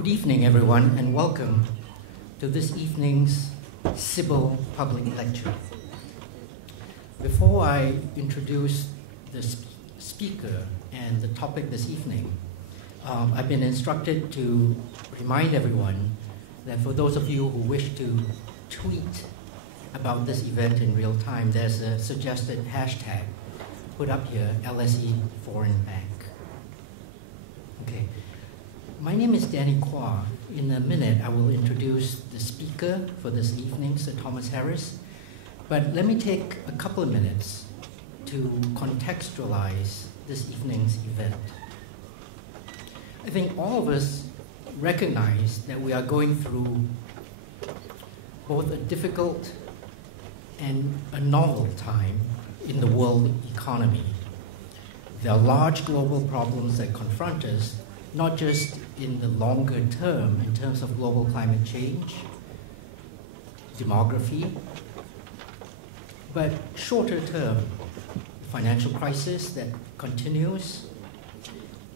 Good evening, everyone, and welcome to this evening's Civil Public Lecture. Before I introduce the speaker and the topic this evening, I've been instructed to remind everyone that for those of you who wish to tweet about this event in real time, there's a suggested hashtag put up here, LSE Foreign Bank. Okay. My name is Danny Quah. In a minute, I will introduce the speaker for this evening, Sir Thomas Harris. But let me take a couple of minutes to contextualize this evening's event. I think all of us recognize that we are going through both a difficult and a novel time in the world economy. There are large global problems that confront us, not just in the longer term in terms of global climate change, demography, but shorter term, financial crisis that continues,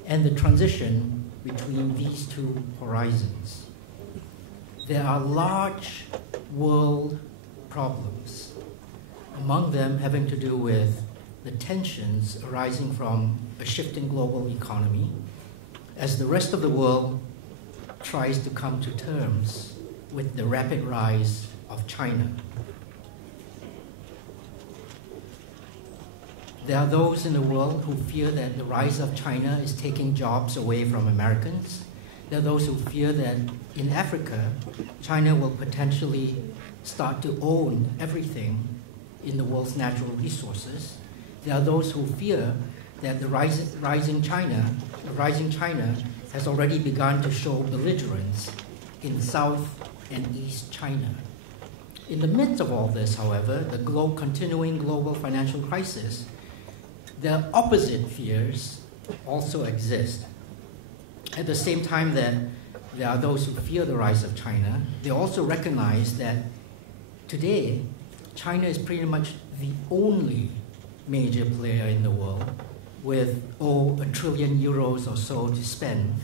and the transition between these two horizons. There are large world problems, among them having to do with the tensions arising from a shifting global economy, as the rest of the world tries to come to terms with the rapid rise of China. There are those in the world who fear that the rise of China is taking jobs away from Americans. There are those who fear that in Africa, China will potentially start to own everything in the world's natural resources. There are those who fear that the rising China has already begun to show belligerence in South and East China. In the midst of all this, however, the continuing global financial crisis, the opposite fears also exist. At the same time that there are those who fear the rise of China, they also recognize that today, China is pretty much the only major player in the world with, €1 trillion or so to spend,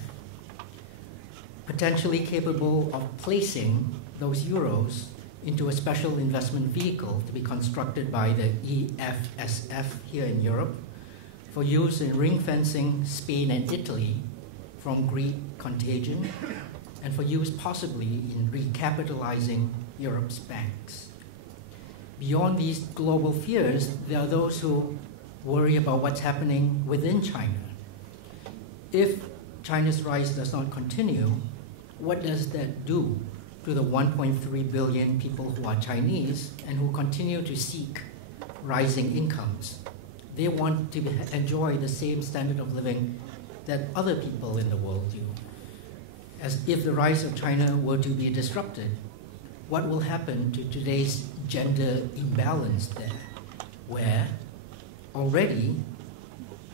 potentially capable of placing those euros into a special investment vehicle to be constructed by the EFSF here in Europe for use in ring-fencing Spain and Italy from Greek contagion, and for use possibly in recapitalizing Europe's banks. Beyond these global fears, there are those who worry about what's happening within China. If China's rise does not continue, what does that do to the 1.3 billion people who are Chinese and who continue to seek rising incomes? They want to enjoy the same standard of living that other people in the world do. As if the rise of China were to be disrupted, what will happen to today's gender imbalance there, where already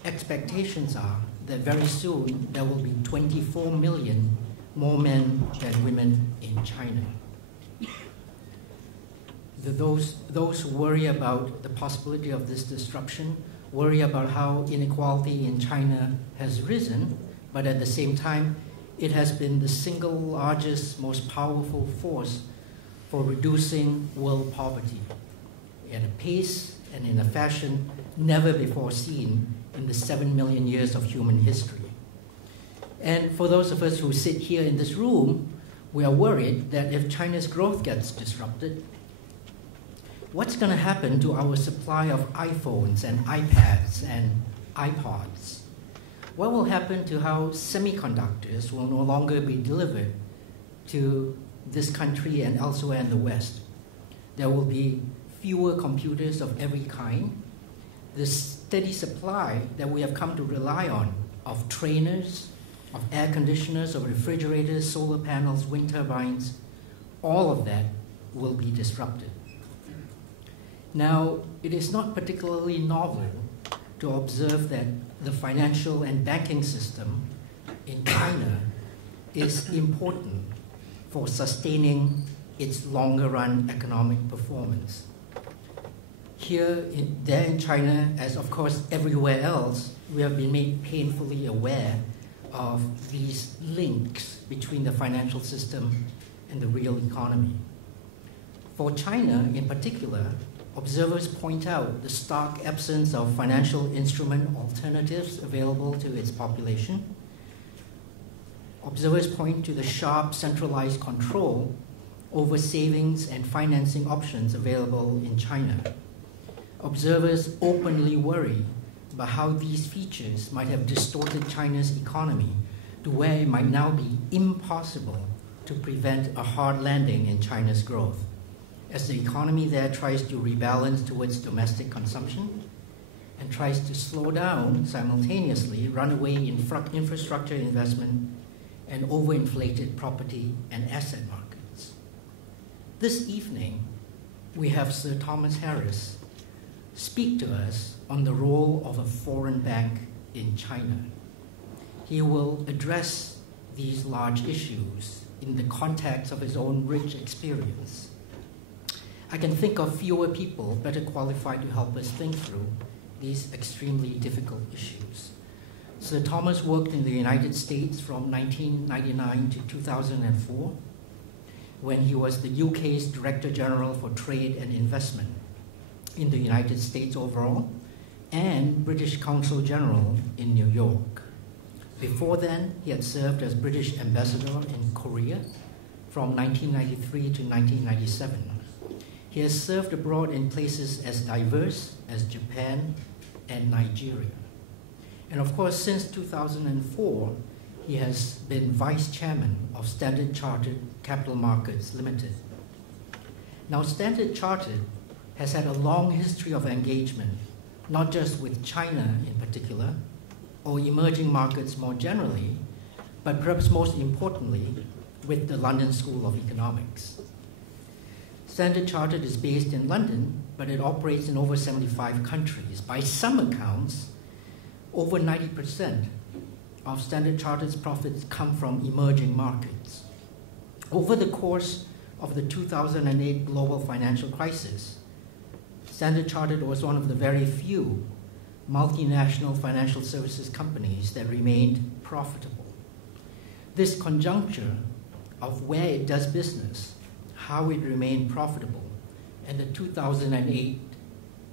expectations are that very soon there will be 24 million more men than women in China. Those who worry about the possibility of this disruption worry about how inequality in China has risen, but at the same time, it has been the single largest, most powerful force for reducing world poverty at a pace and in a fashion never before seen in the 7 million years of human history. And for those of us who sit here in this room, we are worried that if China's growth gets disrupted, what's going to happen to our supply of iPhones and iPads and iPods? What will happen to how semiconductors will no longer be delivered to this country and elsewhere in the West? There will be fewer computers of every kind. The steady supply that we have come to rely on of trainers, of air conditioners, of refrigerators, solar panels, wind turbines, all of that will be disrupted. Now, it is not particularly novel to observe that the financial and banking system in China is important for sustaining its longer-run economic performance. There in China, as of course everywhere else, we have been made painfully aware of these links between the financial system and the real economy. For China in particular, observers point out the stark absence of financial instrument alternatives available to its population. Observers point to the sharp centralized control over savings and financing options available in China. Observers openly worry about how these features might have distorted China's economy to where it might now be impossible to prevent a hard landing in China's growth, as the economy there tries to rebalance towards domestic consumption and tries to slow down simultaneously runaway infrastructure investment and overinflated property and asset markets. This evening, we have Sir Thomas Harris speak to us on the role of a foreign bank in China. He will address these large issues in the context of his own rich experience. I can think of fewer people better qualified to help us think through these extremely difficult issues. Sir Thomas worked in the United States from 1999 to 2004, when he was the UK's Director General for Trade and Investment in the United States overall, and British Consul General in New York. Before then, he had served as British Ambassador in Korea from 1993 to 1997. He has served abroad in places as diverse as Japan and Nigeria. And of course, since 2004, he has been Vice Chairman of Standard Chartered Capital Markets Limited. Now, Standard Chartered has had a long history of engagement, not just with China in particular, or emerging markets more generally, but perhaps most importantly, with the London School of Economics. Standard Chartered is based in London, but it operates in over 75 countries. By some accounts, over 90% of Standard Chartered's profits come from emerging markets. Over the course of the 2008 global financial crisis, Standard Chartered was one of the very few multinational financial services companies that remained profitable. This conjuncture of where it does business, how it remained profitable, and the 2008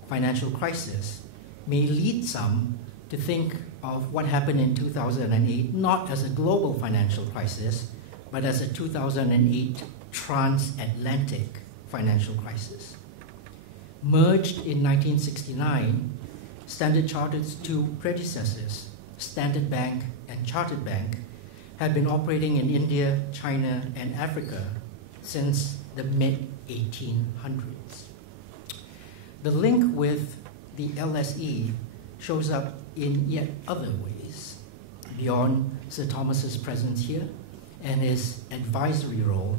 financial crisis may lead some to think of what happened in 2008 not as a global financial crisis, but as a 2008 transatlantic financial crisis. Merged in 1969, Standard Chartered's two predecessors, Standard Bank and Chartered Bank, had been operating in India, China, and Africa since the mid-1800s. The link with the LSE shows up in yet other ways, beyond Sir Thomas's presence here and his advisory role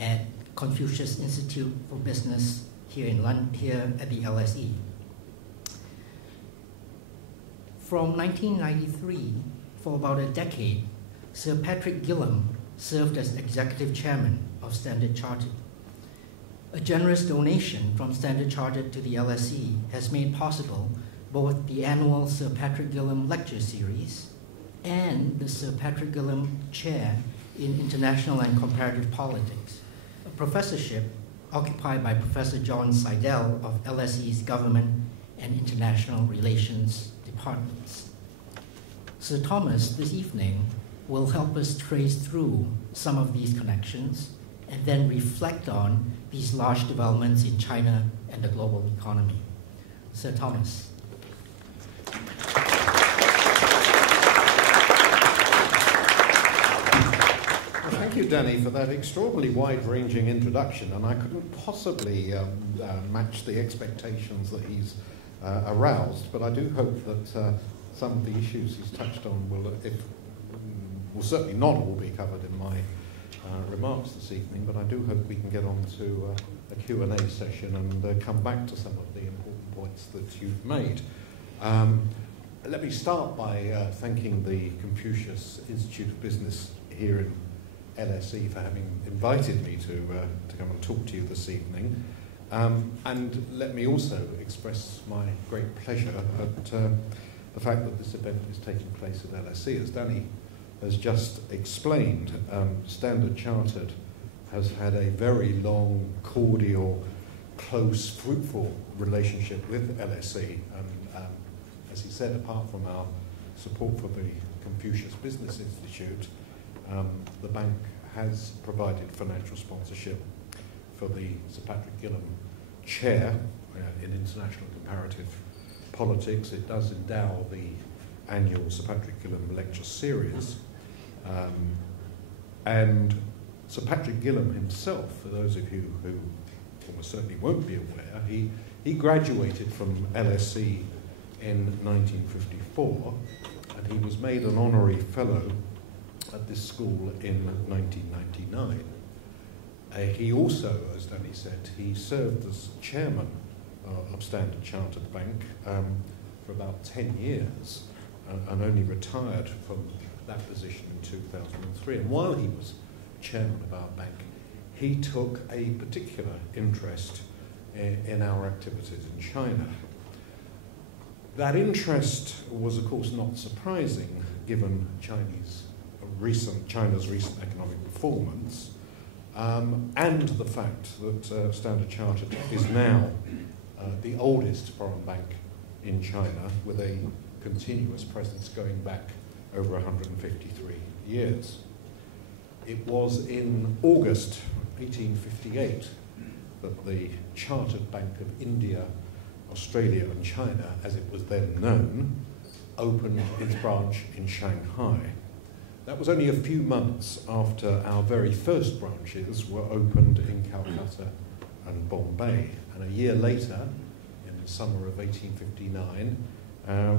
at Confucius Institute for Business here in London, here at the LSE. From 1993, for about a decade, Sir Patrick Gillam served as executive chairman of Standard Chartered. A generous donation from Standard Chartered to the LSE has made possible both the annual Sir Patrick Gillam Lecture Series and the Sir Patrick Gillam Chair in International and Comparative Politics, a professorship occupied by Professor John Seidel of LSE's Government and International Relations Departments. Sir Thomas, this evening, will help us trace through some of these connections and then reflect on these large developments in China and the global economy. Sir Thomas. Thank you, Danny, for that extraordinarily wide-ranging introduction, and I couldn't possibly match the expectations that he's aroused, but I do hope that some of the issues he's touched on will certainly not all be covered in my remarks this evening, but I do hope we can get on to a Q&A session and come back to some of the important points that you've made. Let me start by thanking the Confucius Institute of Business here in LSE for having invited me to come and talk to you this evening. And let me also express my great pleasure at the fact that this event is taking place at LSE. As Danny has just explained, Standard Chartered has had a very long, cordial, close, fruitful relationship with LSE. And as he said, apart from our support for the Confucius Business Institute, the bank has provided financial sponsorship for the Sir Patrick Gillam Chair in International Comparative Politics. It does endow the annual Sir Patrick Gillam Lecture Series. And Sir Patrick Gillam himself, for those of you who almost certainly won't be aware, he graduated from LSE in 1954, and he was made an honorary fellow at this school in 1999. He also, as Danny said, he served as chairman of Standard Chartered Bank for about 10 years and only retired from that position in 2003. And while he was chairman of our bank, he took a particular interest in our activities in China. That interest was, of course, not surprising given China's recent economic performance, and the fact that Standard Chartered is now the oldest foreign bank in China, with a continuous presence going back over 153 years. It was in August 1858 that the Chartered Bank of India, Australia and China, as it was then known, opened its branch in Shanghai. That was only a few months after our very first branches were opened in Calcutta and Bombay. And a year later, in the summer of 1859,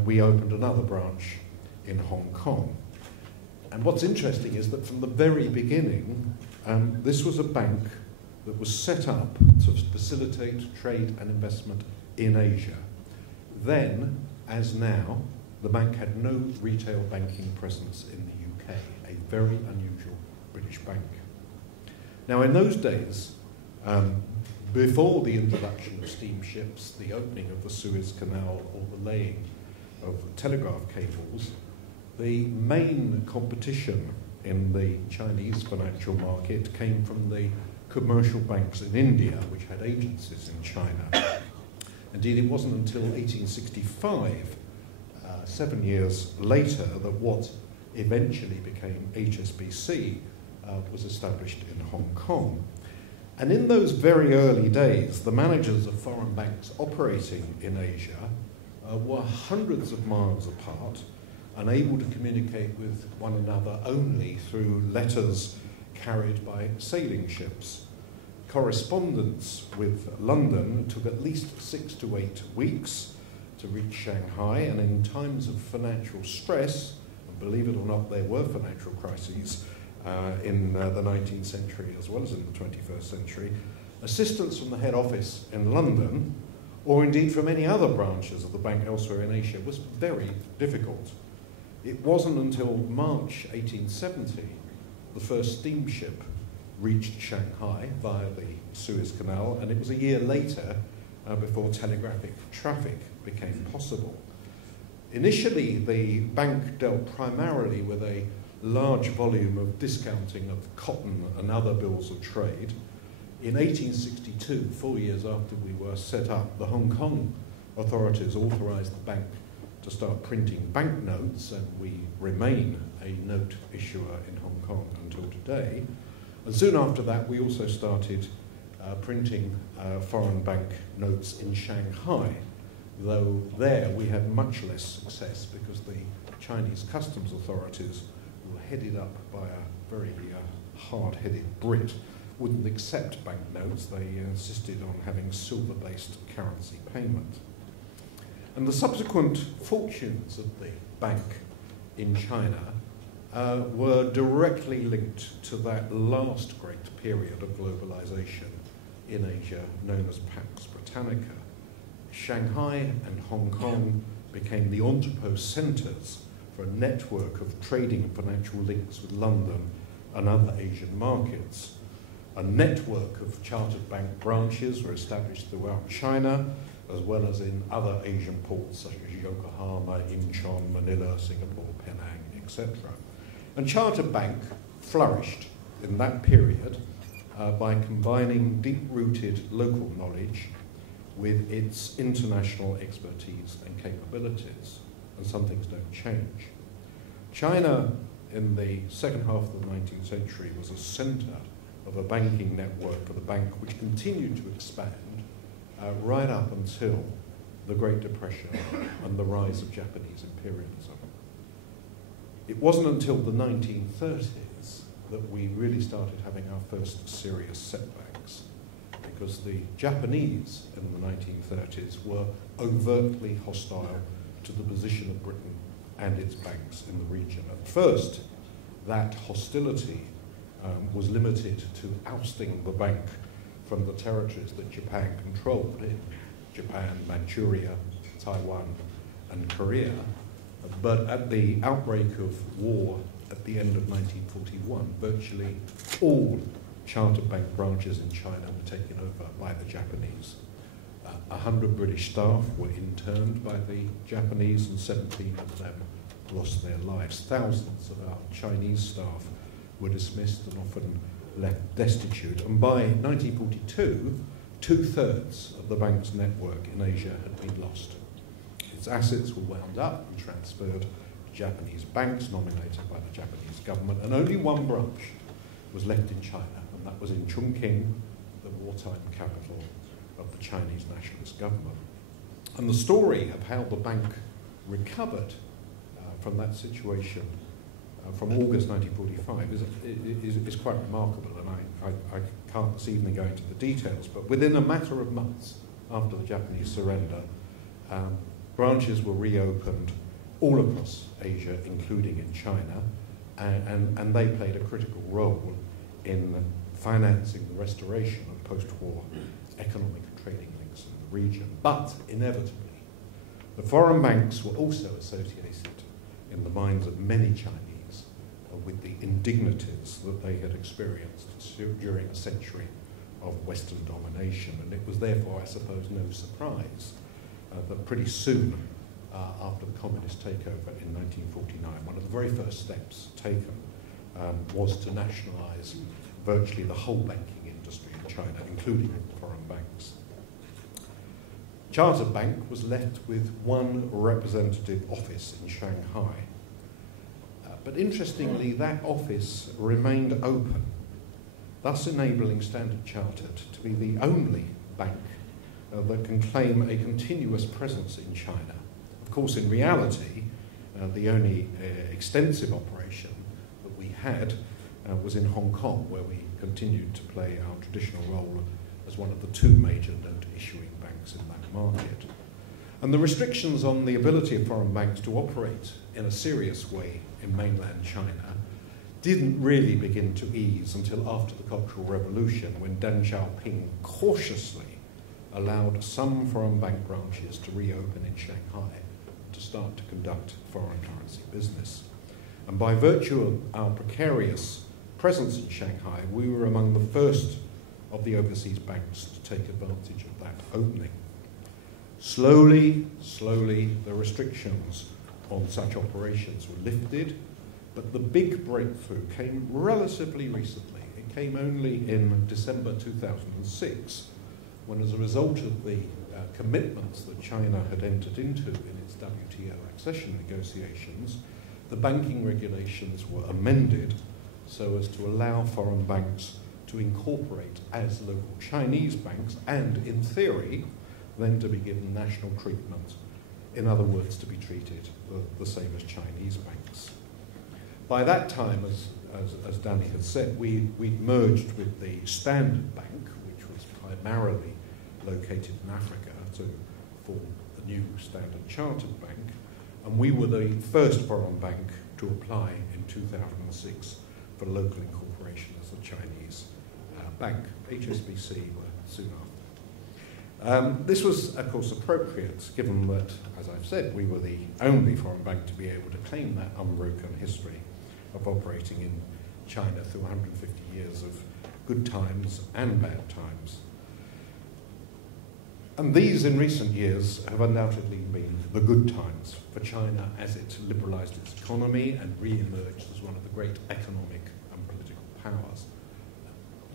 we opened another branch in Hong Kong. And what's interesting is that from the very beginning, this was a bank that was set up to facilitate trade and investment in Asia. Then, as now, the bank had no retail banking presence in the UK, a very unusual British bank. Now, in those days, before the introduction of steamships, the opening of the Suez Canal, or the laying of telegraph cables, the main competition in the Chinese financial market came from the commercial banks in India, which had agencies in China. Indeed, it wasn't until 1865, 7 years later, that what eventually became HSBC was established in Hong Kong. And in those very early days, the managers of foreign banks operating in Asia were hundreds of miles apart, unable to communicate with one another only through letters carried by sailing ships. Correspondence with London took at least 6 to 8 weeks to reach Shanghai, and in times of financial stress, and believe it or not, there were financial crises in the 19th century as well as in the 21st century, assistance from the head office in London, or indeed from any other branches of the bank elsewhere in Asia, was very difficult. It wasn't until March 1870 the first steamship reached Shanghai via the Suez Canal, and it was a year later before telegraphic traffic became possible. Initially, the bank dealt primarily with a large volume of discounting of cotton and other bills of trade. In 1862, 4 years after we were set up, the Hong Kong authorities authorised the bank to start printing banknotes, and we remain a note issuer in Hong Kong until today. And soon after that, we also started printing foreign bank notes in Shanghai, though there we had much less success because the Chinese customs authorities were headed up by a very hard-headed Brit, wouldn't accept banknotes. They insisted on having silver-based currency payment. And the subsequent fortunes of the bank in China were directly linked to that last great period of globalization in Asia known as Pax Britannica. Shanghai and Hong Kong became the entrepot centres for a network of trading and financial links with London and other Asian markets. A network of chartered bank branches were established throughout China, as well as in other Asian ports such as Yokohama, Incheon, Manila, Singapore, Penang, etc. And Chartered Bank flourished in that period by combining deep-rooted local knowledge with its international expertise and capabilities. And some things don't change. China, in the second half of the 19th century, was a centre of a banking network for the bank which continued to expand right up until the Great Depression and the rise of Japanese imperialism. It wasn't until the 1930s that we really started having our first serious setbacks, because the Japanese in the 1930s were overtly hostile to the position of Britain and its banks in the region. At first, that hostility was limited to ousting the bank from the territories that Japan controlled in Japan, Manchuria, Taiwan, and Korea. But at the outbreak of war at the end of 1941, virtually all Chartered Bank branches in China were taken over by the Japanese. 100 British staff were interned by the Japanese, and 17 of them lost their lives. Thousands of our Chinese staff were dismissed and often left destitute. And by 1942, 2/3 of the bank's network in Asia had been lost. Its assets were wound up and transferred to Japanese banks nominated by the Japanese government, and only one branch was left in China, and that was in Chongqing, the wartime capital of the Chinese nationalist government. And the story of how the bank recovered from that situation from August 1945 is quite remarkable, and I can't this evening go into the details, but within a matter of months after the Japanese surrender, branches were reopened all across Asia, including in China, and they played a critical role in financing the restoration of post-war economic and trading links in the region. But inevitably, the foreign banks were also associated in the minds of many Chinese with the indignities that they had experienced during a century of Western domination. And it was therefore, I suppose, no surprise that pretty soon after the communist takeover in 1949, one of the very first steps taken was to nationalise virtually the whole banking industry in China, including foreign banks. Chartered Bank was left with one representative office in Shanghai. But interestingly, that office remained open, thus enabling Standard Chartered to be the only bank that can claim a continuous presence in China. Of course, in reality, the only extensive operation that we had was in Hong Kong, where we continued to play our traditional role as one of the two major note issuing banks in that market. And the restrictions on the ability of foreign banks to operate in a serious way in mainland China didn't really begin to ease until after the Cultural Revolution, when Deng Xiaoping cautiously allowed some foreign bank branches to reopen in Shanghai to start to conduct foreign currency business. And by virtue of our precarious presence in Shanghai, we were among the first of the overseas banks to take advantage of that opening. Slowly, the restrictions on such operations were lifted, but the big breakthrough came relatively recently. It came only in December 2006, when, as a result of the commitments that China had entered into in its WTO accession negotiations, the banking regulations were amended so as to allow foreign banks to incorporate as local Chinese banks, and in theory then to be given national treatment, in other words, to be treated the same as Chinese banks. By that time, as Danny had said, we'd merged with the Standard Bank, which was primarily located in Africa, to form the new Standard Chartered Bank, and we were the first foreign bank to apply in 2006 for local incorporation as a Chinese bank. HSBC were soon after. This was, of course, appropriate, given that, as I've said, we were the only foreign bank to be able to claim that unbroken history of operating in China through 150 years of good times and bad times. And these, in recent years, have undoubtedly been the good times for China as it liberalised its economy and re-emerged as one of the great economic and political powers.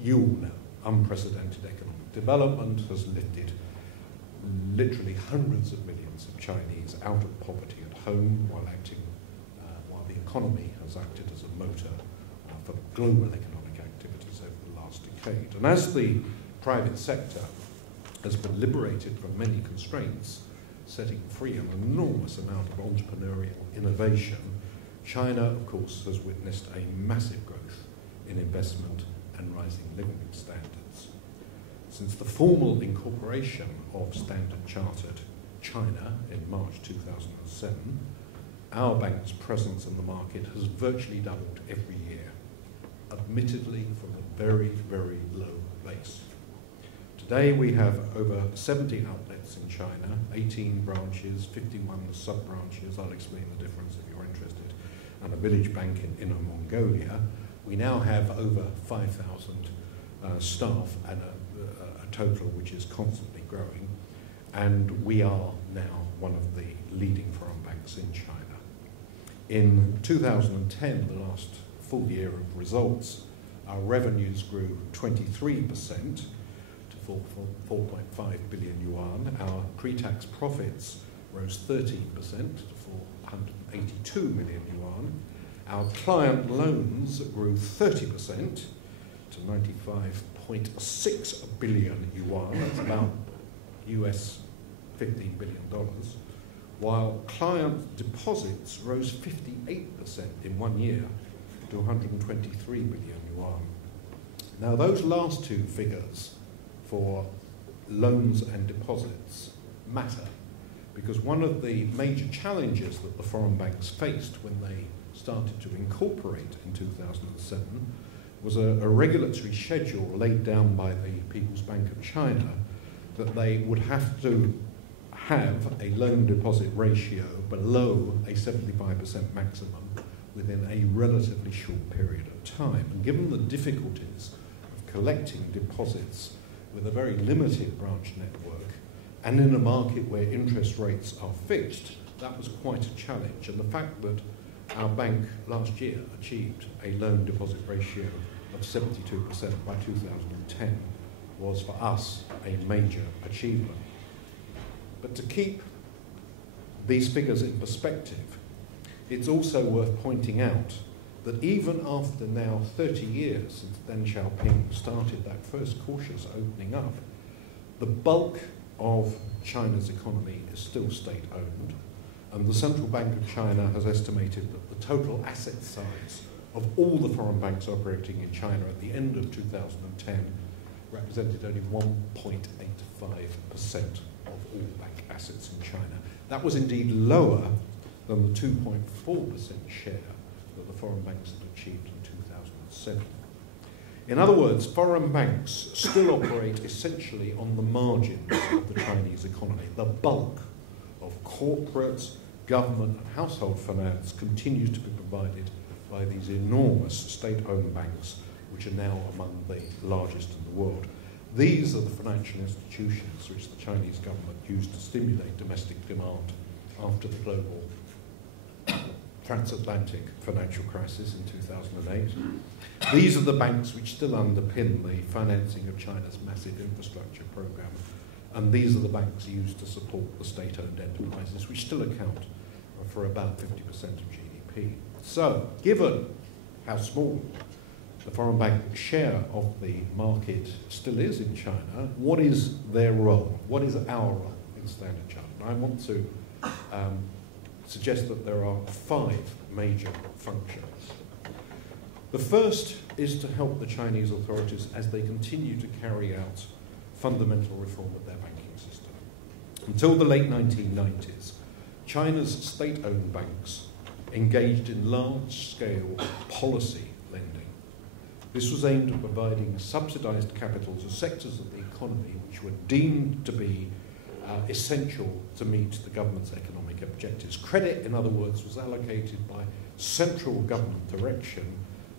You all know, unprecedented economic development has lifted literally hundreds of millions of Chinese out of poverty at home while the economy has acted as a motor for global economic activities over the last decade. And as the private sector has been liberated from many constraints, setting free an enormous amount of entrepreneurial innovation, China, of course, has witnessed a massive growth in investment and rising living standards. Since the formal incorporation of Standard Chartered China in March 2007, our bank's presence in the market has virtually doubled every year, admittedly from a very, very low base. Today we have over 70 outlets in China, 18 branches, 51 sub-branches, I'll explain the difference if you're interested, and a village bank in Inner Mongolia. We now have over 5,000 staff and a total which is constantly growing, and we are now one of the leading foreign banks in China. In 2010, the last full year of results, our revenues grew 23%, 4.5 billion yuan. Our pre-tax profits rose 13% to 482 million yuan. Our client loans grew 30% to 95.6 billion yuan. That's about US $15 billion. While client deposits rose 58% in 1 year to 123 billion yuan. Now those last two figures for loans and deposits matter because one of the major challenges that the foreign banks faced when they started to incorporate in 2007 was a regulatory schedule laid down by the People's Bank of China that they would have to have a loan deposit ratio below a 75% maximum within a relatively short period of time. And given the difficulties of collecting deposits with a very limited branch network, and in a market where interest rates are fixed, that was quite a challenge. And the fact that our bank last year achieved a loan deposit ratio of 72% by 2010 was for us a major achievement. But to keep these figures in perspective, it's also worth pointing out that even after now 30 years since Deng Xiaoping started that first cautious opening up, the bulk of China's economy is still state-owned, and the Central Bank of China has estimated that the total asset size of all the foreign banks operating in China at the end of 2010 represented only 1.85% of all bank assets in China. That was indeed lower than the 2.4% share that the foreign banks had achieved in 2007. In other words, foreign banks still operate essentially on the margins of the Chinese economy. The bulk of corporate, government and household finance continues to be provided by these enormous state-owned banks, which are now among the largest in the world. These are the financial institutions which the Chinese government used to stimulate domestic demand after the global transatlantic financial crisis in 2008. These are the banks which still underpin the financing of China's massive infrastructure program, and these are the banks used to support the state-owned enterprises, which still account for about 50% of GDP. So, given how small the foreign bank share of the market still is in China, what is their role? What is our role in Standard Chartered? I want to suggest that there are 5 major functions. The first is to help the Chinese authorities as they continue to carry out fundamental reform of their banking system. Until the late 1990s, China's state-owned banks engaged in large-scale policy lending. This was aimed at providing subsidised capital to sectors of the economy which were deemed to be essential to meet the government's economic objectives. Credit, in other words, was allocated by central government direction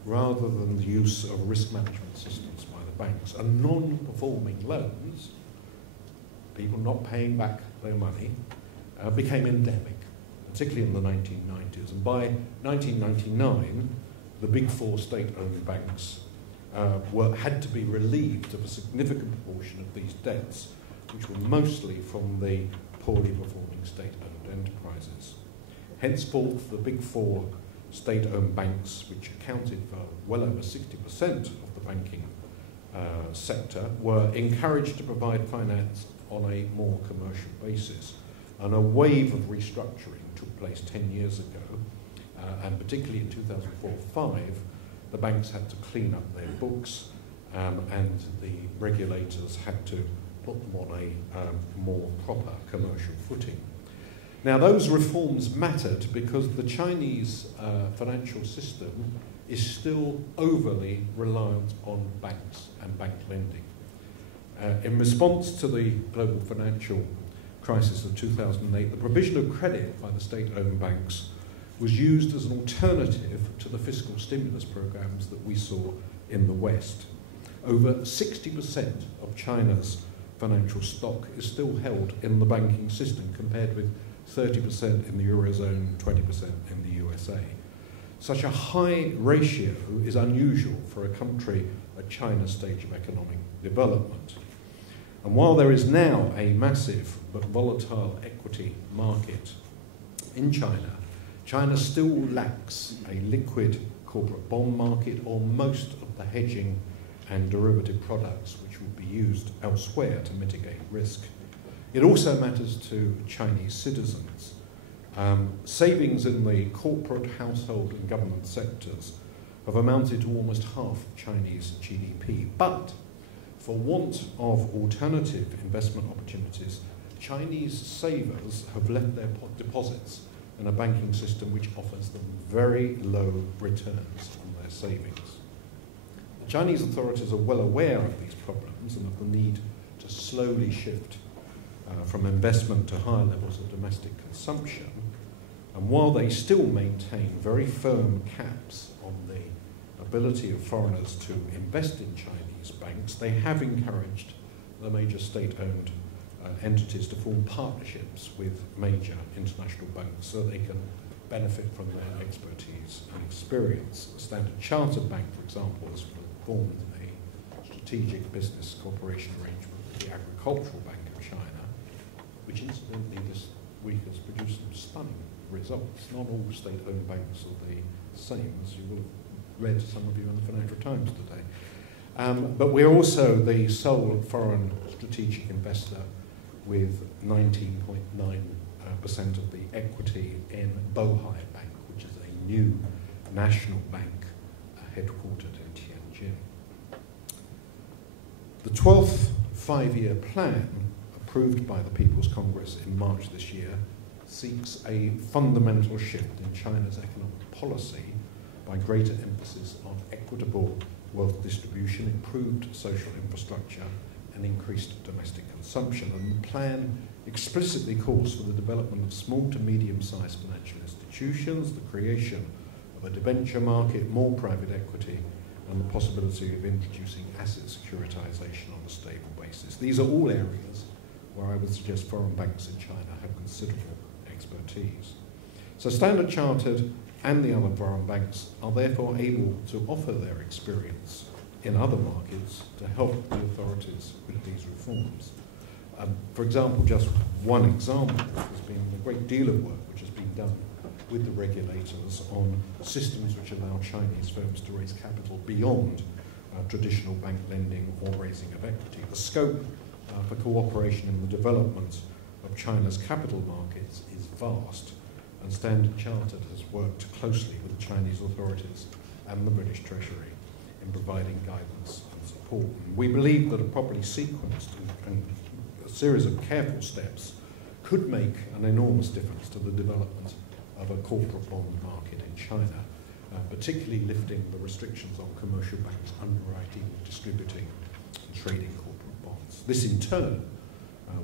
rather than the use of risk management systems by the banks. And non-performing loans, people not paying back their money, became endemic, particularly in the 1990s. And by 1999, the big four state-owned banks had to be relieved of a significant proportion of these debts, which were mostly from the poorly performing state-owned enterprises. Henceforth, the big four state-owned banks, which accounted for well over 60% of the banking sector, were encouraged to provide finance on a more commercial basis. And a wave of restructuring took place 10 years ago, and particularly in 2004-05, the banks had to clean up their books, and the regulators had to put them on a more proper commercial footing. Now, those reforms mattered because the Chinese financial system is still overly reliant on banks and bank lending. In response to the global financial crisis of 2008, the provision of credit by the state-owned banks was used as an alternative to the fiscal stimulus programs that we saw in the West. Over 60% of China's financial stock is still held in the banking system, compared with 30% in the Eurozone, 20% in the USA. Such a high ratio is unusual for a country at China's stage of economic development. And while there is now a massive but volatile equity market in China, China still lacks a liquid corporate bond market or most of the hedging and derivative products which would be used elsewhere to mitigate risk. It also matters to Chinese citizens. Savings in the corporate, household and government sectors have amounted to almost half Chinese GDP. But for want of alternative investment opportunities, Chinese savers have left their deposits in a banking system which offers them very low returns on their savings. The Chinese authorities are well aware of these problems and of the need to slowly shift from investment to higher levels of domestic consumption. And while they still maintain very firm caps on the ability of foreigners to invest in Chinese banks, they have encouraged the major state-owned entities to form partnerships with major international banks so they can benefit from their expertise and experience. The Standard Chartered Bank, for example, has formed a strategic business cooperation arrangement with the Agricultural Bank of China, which incidentally this week has produced some stunning results. Not all state-owned banks are the same, as you will have read, some of you, in the Financial Times today. But we're also the sole foreign strategic investor with 19.9% of the equity in Bohai Bank, which is a new national bank headquartered in Tianjin. The 12th five-year plan, approved by the People's Congress in March this year, seeks a fundamental shift in China's economic policy by greater emphasis on equitable wealth distribution, improved social infrastructure, and increased domestic consumption. And the plan explicitly calls for the development of small to medium-sized financial institutions, the creation of a debenture market, more private equity, and the possibility of introducing asset securitization on a stable basis. These are all areas where I would suggest foreign banks in China have considerable expertise. So Standard Chartered and the other foreign banks are therefore able to offer their experience in other markets to help the authorities with these reforms. For example, just one example, there's been a great deal of work which has been done with the regulators on systems which allow Chinese firms to raise capital beyond traditional bank lending or raising of equity. The scope for cooperation in the development of China's capital markets is vast, and Standard Chartered has worked closely with the Chinese authorities and the British Treasury in providing guidance and support. And we believe that a properly sequenced and a series of careful steps could make an enormous difference to the development of a corporate bond market in China, particularly lifting the restrictions on commercial banks underwriting, distributing, and trading corporate bonds. This in turn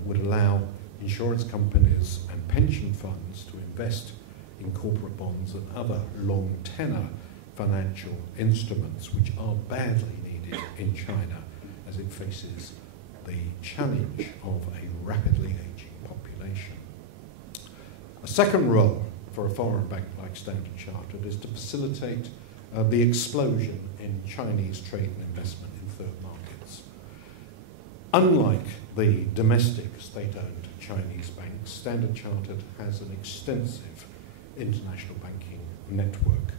would allow insurance companies and pension funds to invest in corporate bonds and other long tenor financial instruments which are badly needed in China as it faces the challenge of a rapidly aging population. A second role for a foreign bank like Standard Chartered is to facilitate the explosion in Chinese trade and investment in third markets. Unlike the domestic state-owned Chinese banks, Standard Chartered has an extensive international banking network.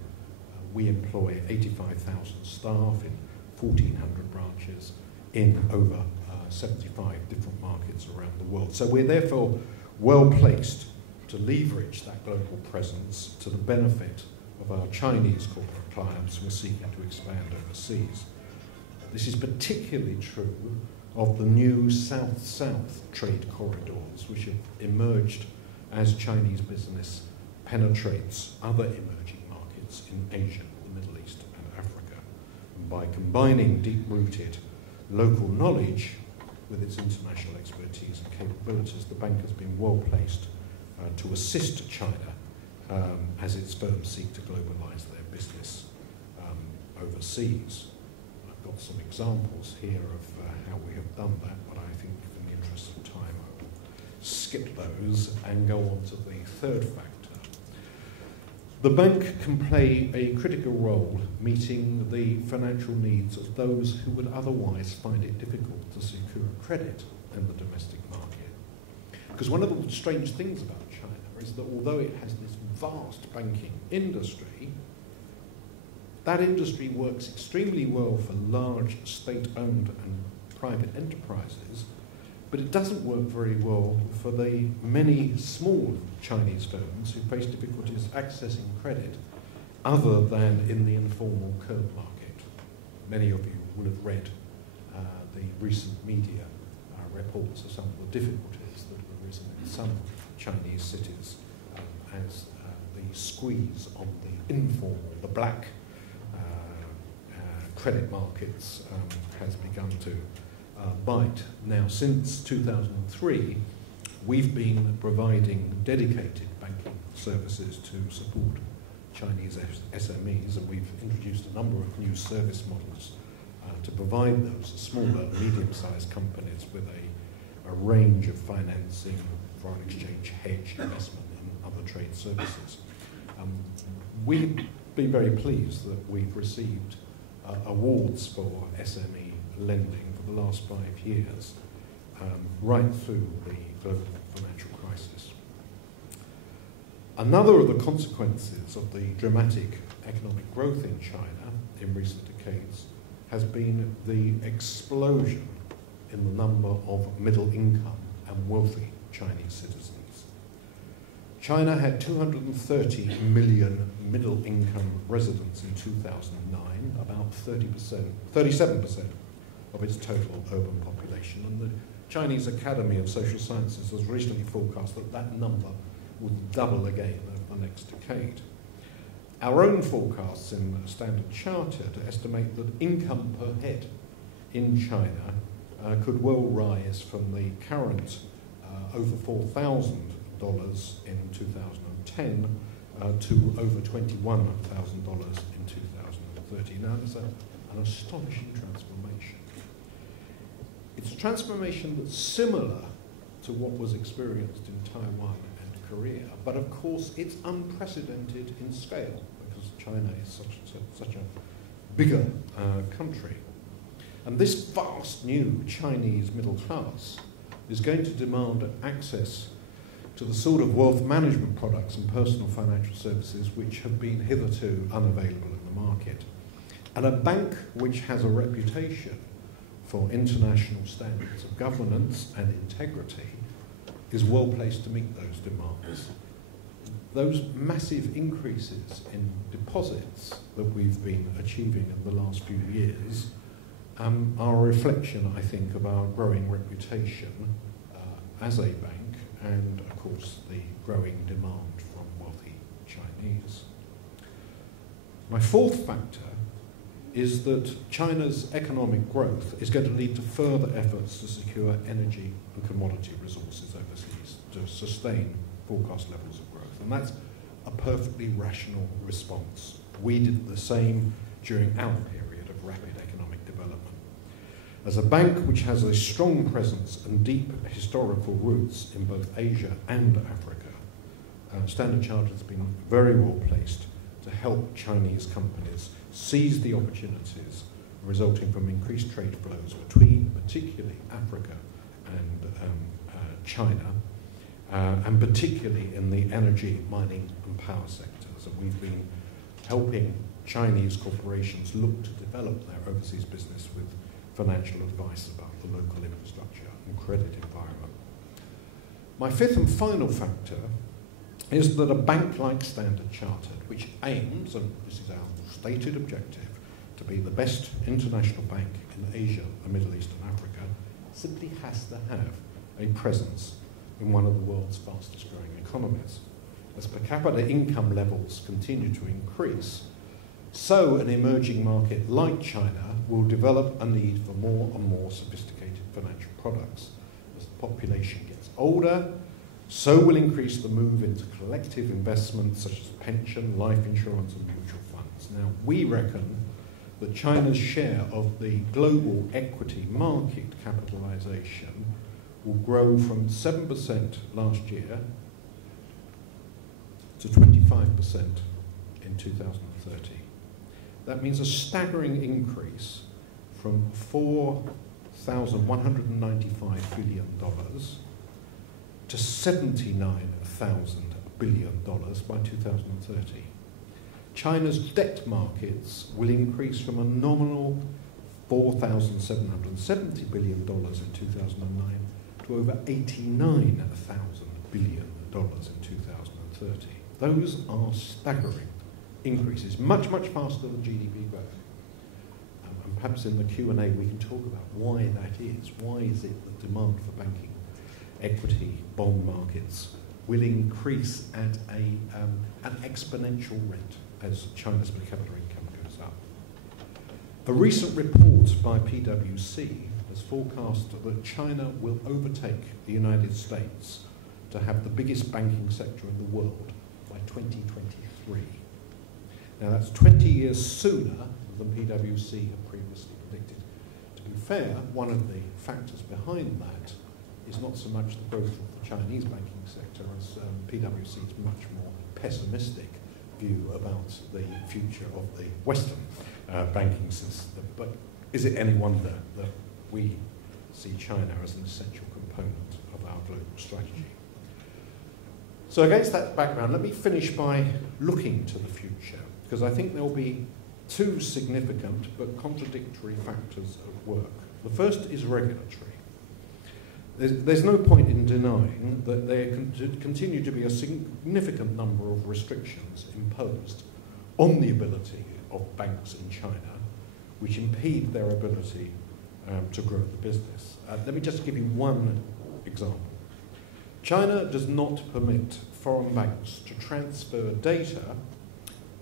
We employ 85,000 staff in 1,400 branches in over 75 different markets around the world. So we're therefore well placed to leverage that global presence to the benefit of our Chinese corporate clients who are seeking to expand overseas. This is particularly true of the new South-South trade corridors which have emerged as Chinese business penetrates other emerging markets in Asia, the Middle East and Africa. And by combining deep-rooted local knowledge with its international expertise and capabilities, the bank has been well placed to assist China as its firms seek to globalise their business overseas. I've got some examples here of how we have done that, but I think in the interest of time I will skip those and go on to the third factor. The bank can play a critical role meeting the financial needs of those who would otherwise find it difficult to secure credit in the domestic market. Because one of the strange things about China is that although it has this vast banking industry, that industry works extremely well for large state-owned and private enterprises, but it doesn't work very well for the many small Chinese firms who face difficulties accessing credit other than in the informal curb market. Many of you will have read the recent media reports of some of the difficulties that have arisen in some Chinese cities as the squeeze on the informal, the black credit markets has begun to bite. Now, since 2003, we've been providing dedicated banking services to support Chinese SMEs, and we've introduced a number of new service models to provide those smaller, medium-sized companies with a range of financing, foreign exchange, hedge, investment, and other trade services. We've been very pleased that we've received awards for SME lending for the last 5 years, right through the global financial crisis. Another of the consequences of the dramatic economic growth in China in recent decades has been the explosion in the number of middle income and wealthy Chinese citizens. China had 230 million middle income residents in 2009, about 37% of its total urban population, and the Chinese Academy of Social Sciences has recently forecast that that number will double again over the next decade. Our own forecasts in Standard Chartered estimate that income per head in China could well rise from the current over $4,000 in 2010 to over $21,000 in 2030. Now, there's an astonishing transformation. It's a transformation that's similar to what was experienced in Taiwan and Korea, but of course it's unprecedented in scale because China is such a bigger country. And this vast new Chinese middle class is going to demand access to the sort of wealth management products and personal financial services which have been hitherto unavailable in the market. And a bank which has a reputation for international standards of governance and integrity is well placed to meet those demands. Those massive increases in deposits that we've been achieving in the last few years are a reflection, I think, of our growing reputation as a bank and, of course, the growing demand from wealthy Chinese. My fourth factor is that China's economic growth is going to lead to further efforts to secure energy and commodity resources overseas to sustain forecast levels of growth. And that's a perfectly rational response. We did the same during our period of rapid economic development. As a bank which has a strong presence and deep historical roots in both Asia and Africa, Standard Chartered has been very well placed to help Chinese companies seize the opportunities resulting from increased trade flows between particularly Africa and China, and particularly in the energy, mining and power sectors. And we've been helping Chinese corporations look to develop their overseas business with financial advice about the local infrastructure and credit environment. My fifth and final factor is that a bank like Standard Chartered, which aims, and this is our stated objective, to be the best international bank in Asia, the Middle East and Africa, simply has to have a presence in one of the world's fastest growing economies. As per capita income levels continue to increase, so an emerging market like China will develop a need for more and more sophisticated financial products. As the population gets older, so will increase the move into collective investments such as pension, life insurance and mutual funds. Now, we reckon that China's share of the global equity market capitalization will grow from 7% last year to 25% in 2030. That means a staggering increase from $4,195 billion to $79,000 billion by 2030. China's debt markets will increase from a nominal $4,770 billion in 2009 to over $89,000 billion in 2030. Those are staggering increases, much, much faster than GDP growth. And perhaps in the Q&A we can talk about why that is. Why is it that demand for banking, equity, bond markets will increase at an exponential rate as China's per capita income goes up? A recent report by PwC has forecast that China will overtake the United States to have the biggest banking sector in the world by 2023. Now that's 20 years sooner than PwC had previously predicted. To be fair, one of the factors behind that is not so much the growth of the Chinese banking sector as PwC's much more pessimistic view about the future of the Western banking system. But is it any wonder that we see China as an essential component of our global strategy? So against that background, let me finish by looking to the future, because I think there will be two significant but contradictory factors at work. The first is regulatory. There's no point in denying that there continue to be a significant number of restrictions imposed on the ability of banks in China, which impede their ability to grow the business. Let me just give you one example. China does not permit foreign banks to transfer data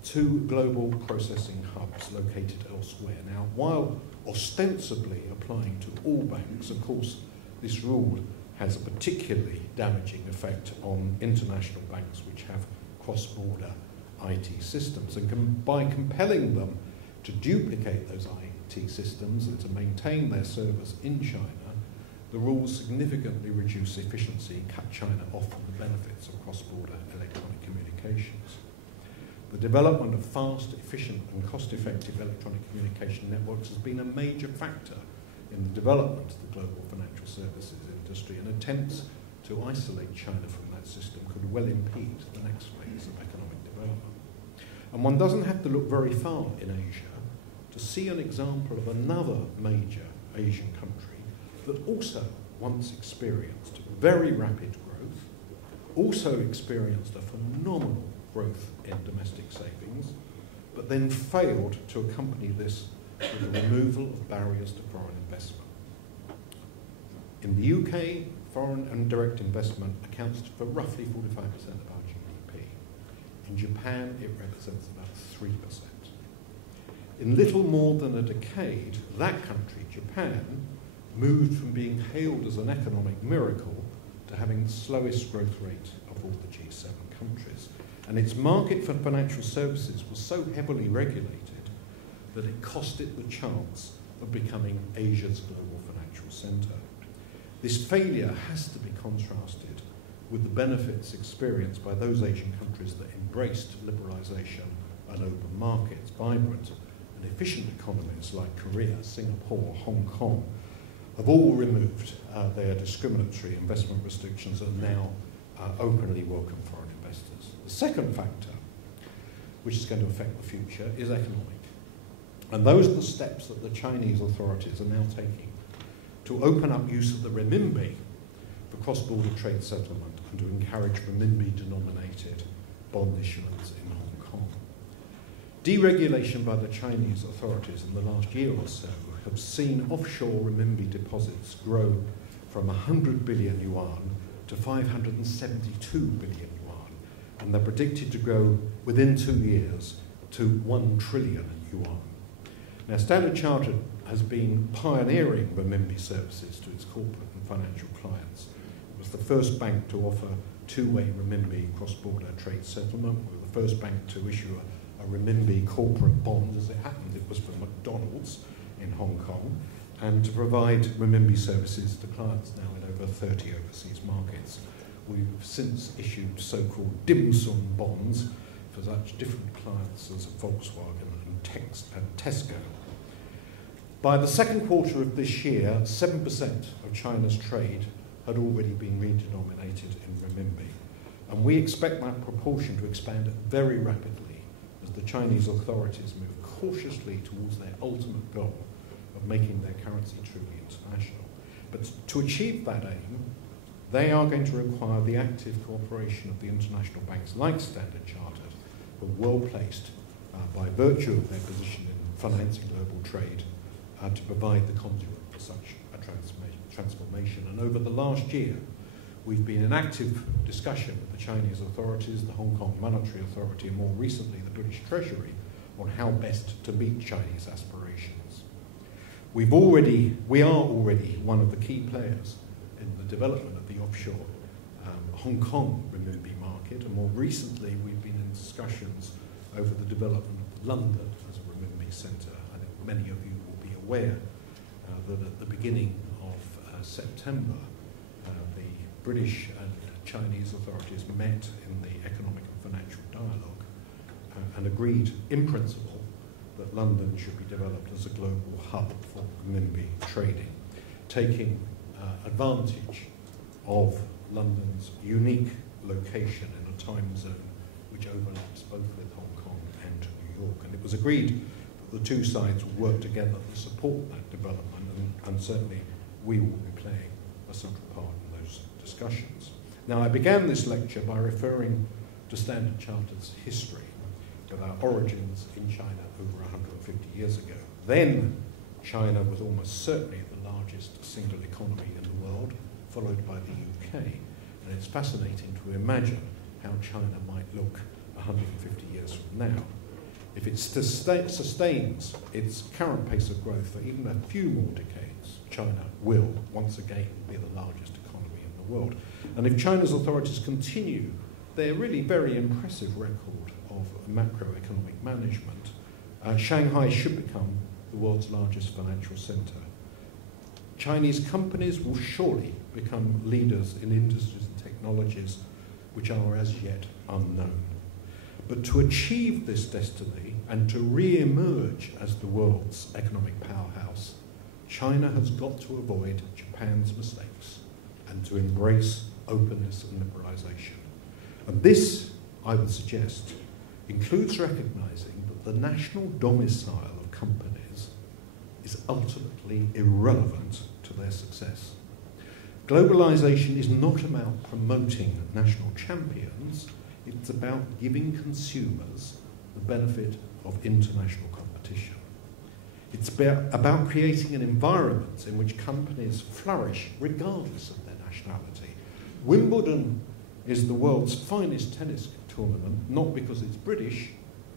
to global processing hubs located elsewhere. Now, while ostensibly applying to all banks, of course, this rule has a particularly damaging effect on international banks which have cross-border IT systems. And by compelling them to duplicate those IT systems and to maintain their servers in China, the rules significantly reduce efficiency and cut China off from the benefits of cross-border electronic communications. The development of fast, efficient and cost-effective electronic communication networks has been a major factor in the development of the global financial services industry, and attempts to isolate China from that system could well impede the next phase of economic development. And one doesn't have to look very far in Asia to see an example of another major Asian country that also once experienced very rapid growth, also experienced a phenomenal growth in domestic savings, but then failed to accompany this with the removal of barriers to foreign investment. In the UK, foreign and direct investment accounts for roughly 45% of our GDP. In Japan, it represents about 3%. In little more than a decade, that country, Japan, moved from being hailed as an economic miracle to having the slowest growth rate of all the G7 countries. And its market for financial services was so heavily regulated that it cost it the chance of becoming Asia's global financial centre. This failure has to be contrasted with the benefits experienced by those Asian countries that embraced liberalisation and open markets, vibrant and efficient economies like Korea, Singapore, Hong Kong, have all removed their discriminatory investment restrictions and now openly welcome foreign investors. The second factor, which is going to affect the future, is economic. And those are the steps that the Chinese authorities are now taking to open up use of the renminbi for cross-border trade settlement and to encourage renminbi-denominated bond issuance in Hong Kong. Deregulation by the Chinese authorities in the last year or so have seen offshore renminbi deposits grow from 100 billion yuan to 572 billion yuan, and they're predicted to grow within 2 years to 1 trillion yuan. Now, Standard Chartered has been pioneering renminbi services to its corporate and financial clients. It was the first bank to offer two-way renminbi cross-border trade settlement. We were the first bank to issue a renminbi corporate bond. As it happened, it was for McDonald's in Hong Kong, and to provide renminbi services to clients now in over 30 overseas markets. We've since issued so-called dim sum bonds for such different clients as Volkswagen and Tesco. By the second quarter of this year, 7% of China's trade had already been redenominated in renminbi, and we expect that proportion to expand very rapidly as the Chinese authorities move cautiously towards their ultimate goal of making their currency truly international. But to achieve that aim, they are going to require the active cooperation of the international banks like Standard Chartered, who are well placed by virtue of their position in financing global trade to provide the conduit for such a transformation. And over the last year, we've been in active discussion with the Chinese authorities, the Hong Kong Monetary Authority, and more recently the British Treasury, on how best to meet Chinese aspirations. We are already one of the key players in the development of the offshore Hong Kong renminbi market, and more recently we've been in discussions over the development of London as a renminbi centre. I think many of you will be aware that at the beginning of September, the British and Chinese authorities met in the Economic and Financial Dialogue and agreed in principle that London should be developed as a global hub for renminbi trading, taking advantage of London's unique location in a time zone which overlaps both with Hong Kong and New York. And it was agreed that the two sides would work together to support that development, and certainly we will be playing a central part in those discussions. Now, I began this lecture by referring to Standard Chartered's history, with our origins in China over 150 years ago. Then China was almost certainly the largest single economy in the world, followed by the UK. And it's fascinating to imagine how China might look 150 years from now. If it sustains its current pace of growth for even a few more decades, China will once again be the largest economy in the world. And if China's authorities continue their really very impressive record of macroeconomic management, Shanghai should become the world's largest financial centre. Chinese companies will surely become leaders in industries and technologies which are as yet unknown. But to achieve this destiny and to re-emerge as the world's economic powerhouse, China has got to avoid Japan's mistakes and to embrace openness and liberalisation. And this, I would suggest, includes recognising that the national domicile of companies is ultimately irrelevant to their success. Globalisation is not about promoting national champions, it's about giving consumers the benefit of international competition. It's about creating an environment in which companies flourish regardless of their nationality. Wimbledon is the world's finest tennis tournament, not because it's British,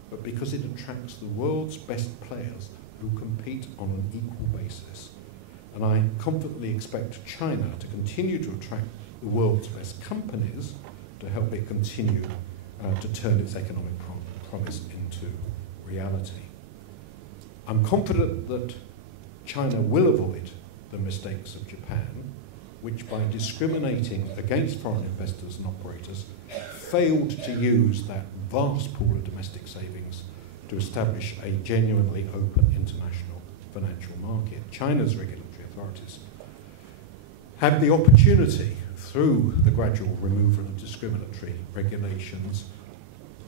but because it attracts the world's best players who compete on an equal basis. And I confidently expect China to continue to attract the world's best companies to help it continue to turn its economic promise into reality. I'm confident that China will avoid the mistakes of Japan, which by discriminating against foreign investors and operators failed to use that vast pool of domestic savings to establish a genuinely open international financial market. China's regulatory authorities had the opportunity, through the gradual removal of discriminatory regulations,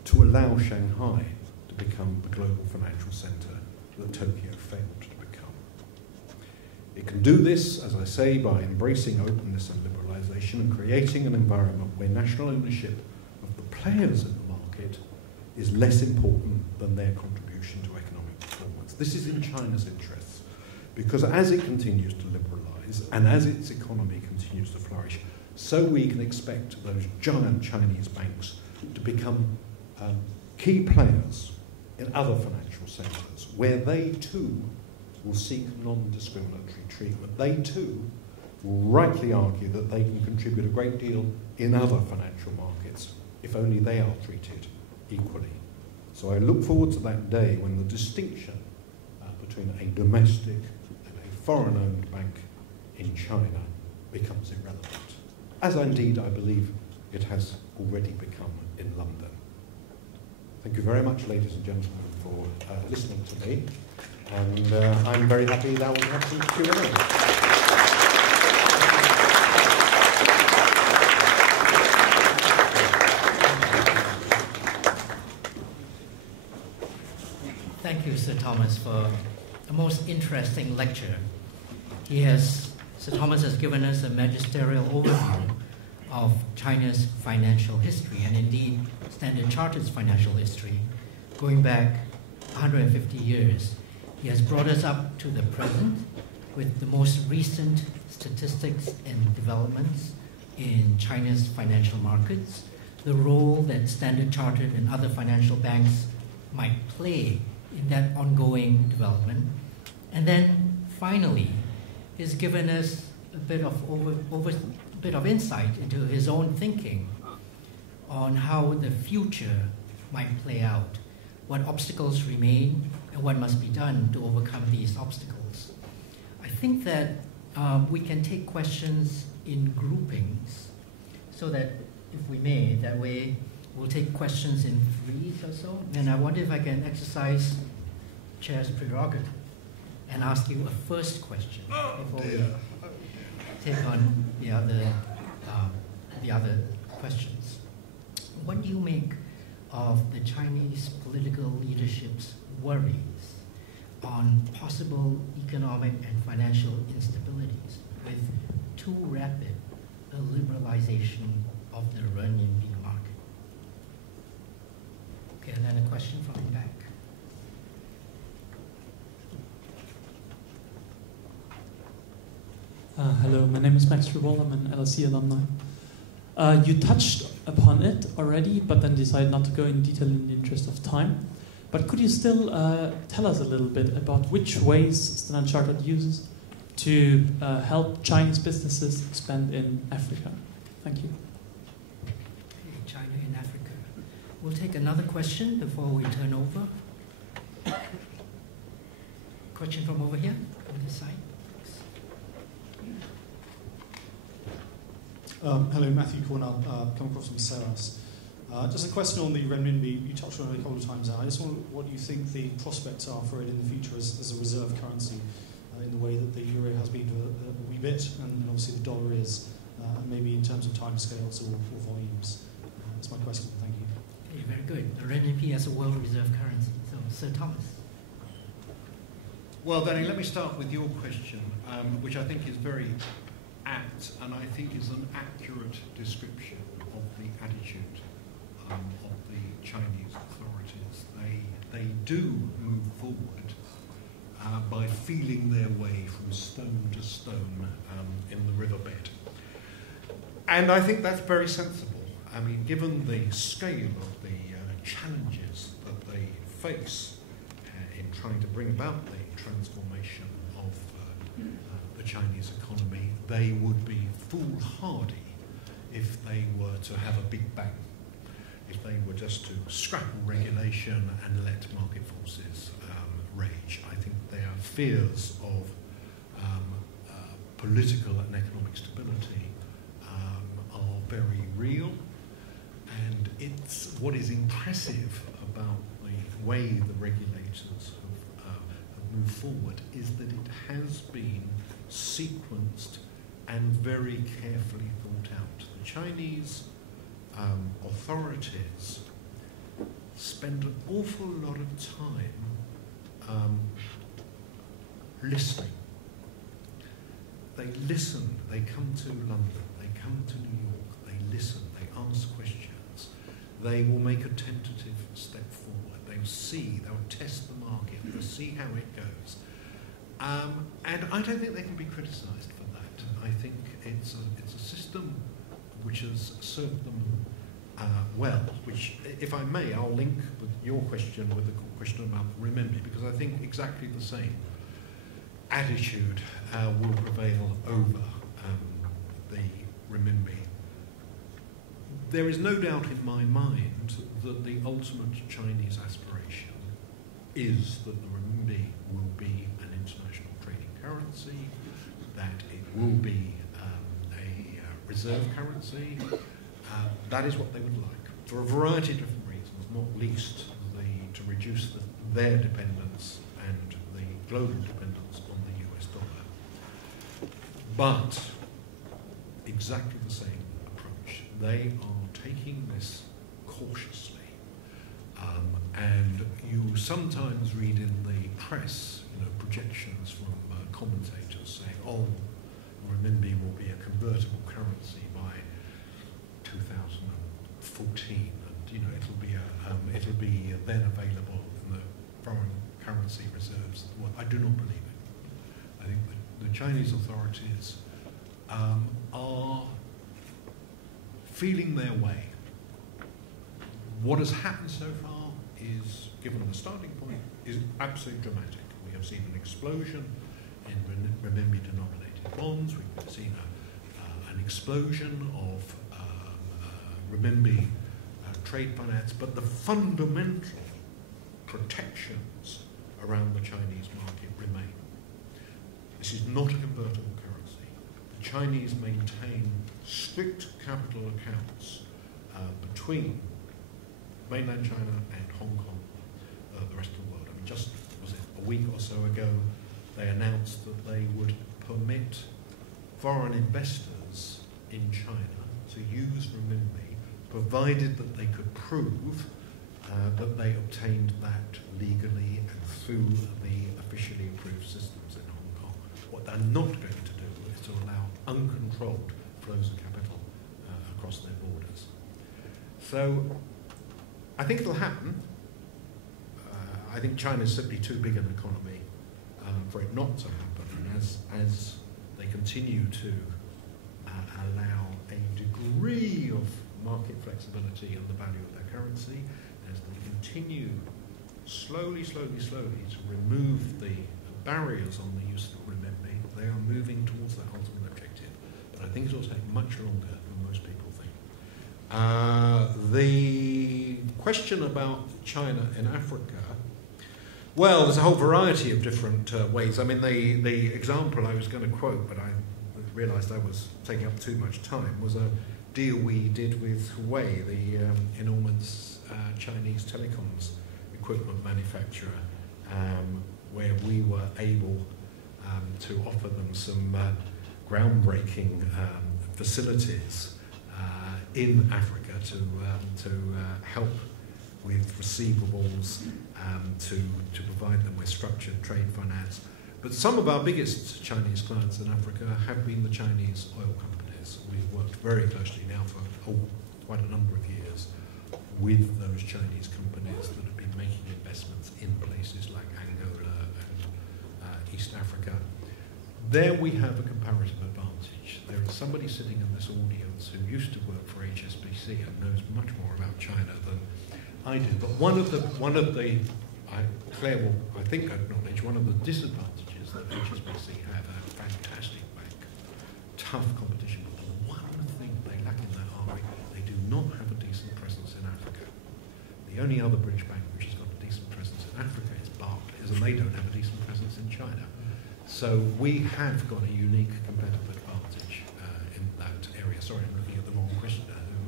to allow Shanghai to become the global financial centre that Tokyo failed to become. It can do this, as I say, by embracing openness and liberalisation and creating an environment where national ownership of the players in the market is less important than their contribution to economic performance. This is in China's interests, because as it continues to liberalise and as its economy continues to flourish, so we can expect those giant Chinese banks to become key players in other financial centres, where they too will seek non-discriminatory treatment. They too will rightly argue that they can contribute a great deal in other financial markets, if only they are treated equally. So I look forward to that day when the distinction between a domestic and a foreign-owned bank in China becomes irrelevant, as indeed I believe it has already become in London. Thank you very much, ladies and gentlemen, for listening to me, and I'm very happy that we'll have some Q&A. Thank you, Sir Thomas, for a most interesting lecture. Sir Thomas has given us a magisterial overview of China's financial history, and indeed Standard Chartered's financial history, going back 150 years. He has brought us up to the present with the most recent statistics and developments in China's financial markets, the role that Standard Chartered and other financial banks might play in that ongoing development. And then finally, he's given us a bit of insight into his own thinking on how the future might play out, what obstacles remain, and what must be done to overcome these obstacles. I think that we can take questions in groupings, so that, if we may, that way we'll take questions in threes or so. And I wonder if I can exercise Chair's prerogative and ask you a first question before we take on the other questions. What do you make of the Chinese political leadership's worries on possible economic and financial instabilities with too rapid a liberalization of the renminbi market? Okay, and then a question from the back. Hello, my name is Max Revolt. I'm an LSE alumni. You touched upon it already, but then decided not to go in detail in the interest of time. But could you still tell us a little bit about which ways Standard Chartered uses to help Chinese businesses expand in Africa? Thank you. China in Africa. We'll take another question before we turn over. Question from over here, on this side. Hello, Matthew Cornell, come across from Seras. Just a question on the renminbi. You touched on it a couple of times now. I just wonder what you think the prospects are for it in the future as a reserve currency, in the way that the euro has been a wee bit, and obviously the dollar is, maybe in terms of timescales or volumes. That's my question. Thank you. Okay, very good. The renminbi as a world reserve currency. So, Sir Thomas. Well, Danny, let me start with your question, which I think is very apt, and I think is an accurate description of the attitude of the Chinese authorities. They do move forward by feeling their way from stone to stone in the riverbed. And I think that's very sensible. I mean, given the scale of the challenges that they face in trying to bring about the transformation of the Chinese economy, they would be foolhardy if they were to have a big bang, if they were just to scrap regulation and let market forces rage. I think their fears of political and economic stability are very real. And it's what is impressive about the way the regulators have moved forward is that it has been sequenced and very carefully thought out. The Chinese authorities spend an awful lot of time listening. They listen, they come to London, they come to New York, they listen, they ask questions. They will make a tentative step forward. They'll see, they'll test the market, they'll see how it goes. And I don't think they can be criticised for that. I think it's a system which has served them well, which, if I may, I'll link with your question with the question about renminbi, because I think exactly the same attitude will prevail over the renminbi. There is no doubt in my mind that the ultimate Chinese aspiration is that the renminbi will be an international trading currency, that it will be a reserve currency. That is what they would like, for a variety of different reasons, not least to reduce their dependence and the global dependence on the US dollar. But exactly the same approach. They are taking this cautiously. And you sometimes read in the press, projections from commentators saying, oh, renminbi will be a convertible currency by 2014, and it'll be then available in the foreign currency reserves. Well, I do not believe it. I think the Chinese authorities are feeling their way. What has happened so far is, given the starting point, is absolutely dramatic. We have seen an explosion in renminbi-denominated bonds. We've seen an explosion of renminbi trade finance, but the fundamental protections around the Chinese market remain. This is not a convertible currency. The Chinese maintain strict capital accounts between mainland China and Hong Kong, the rest of the world. I mean, just was it a week or so ago, they announced that they would permit foreign investors in China to use renminbi, provided that they could prove that they obtained that legally and through the officially approved systems in Hong Kong. What they're not going to do is to allow uncontrolled flows of capital across their borders. So I think it'll happen. I think China's simply too big an economy for it not to happen. And as they continue to allow a degree of market flexibility in the value of their currency, as they continue slowly to remove the barriers on the use of renminbi, they are moving towards that ultimate objective. But I think it will take much longer than most people think. The question about China in Africa, well, there's a whole variety of different ways. I mean, the example I was going to quote, but I realised I was taking up too much time, was a deal we did with Quah, the enormous Chinese telecoms equipment manufacturer, where we were able to offer them some groundbreaking facilities in Africa to help with receivables, to provide them with structured trade finance. But some of our biggest Chinese clients in Africa have been the Chinese oil companies. We've worked very closely now for quite a number of years with those Chinese companies that have been making investments in places like Angola and East Africa. There we have a comparative advantage. There is somebody sitting in this audience who used to work for HSBC and knows much more about China than I do. But one of the Claire will, I think, acknowledge one of the disadvantages that HSBC have a fantastic bank, tough competition. But one thing they lack in that army, they do not have a decent presence in Africa. The only other British bank which has got a decent presence in Africa is Barclays, and they don't have a decent presence in China. So we have got a unique competitive advantage in that area. Sorry, I'm looking at the wrong question.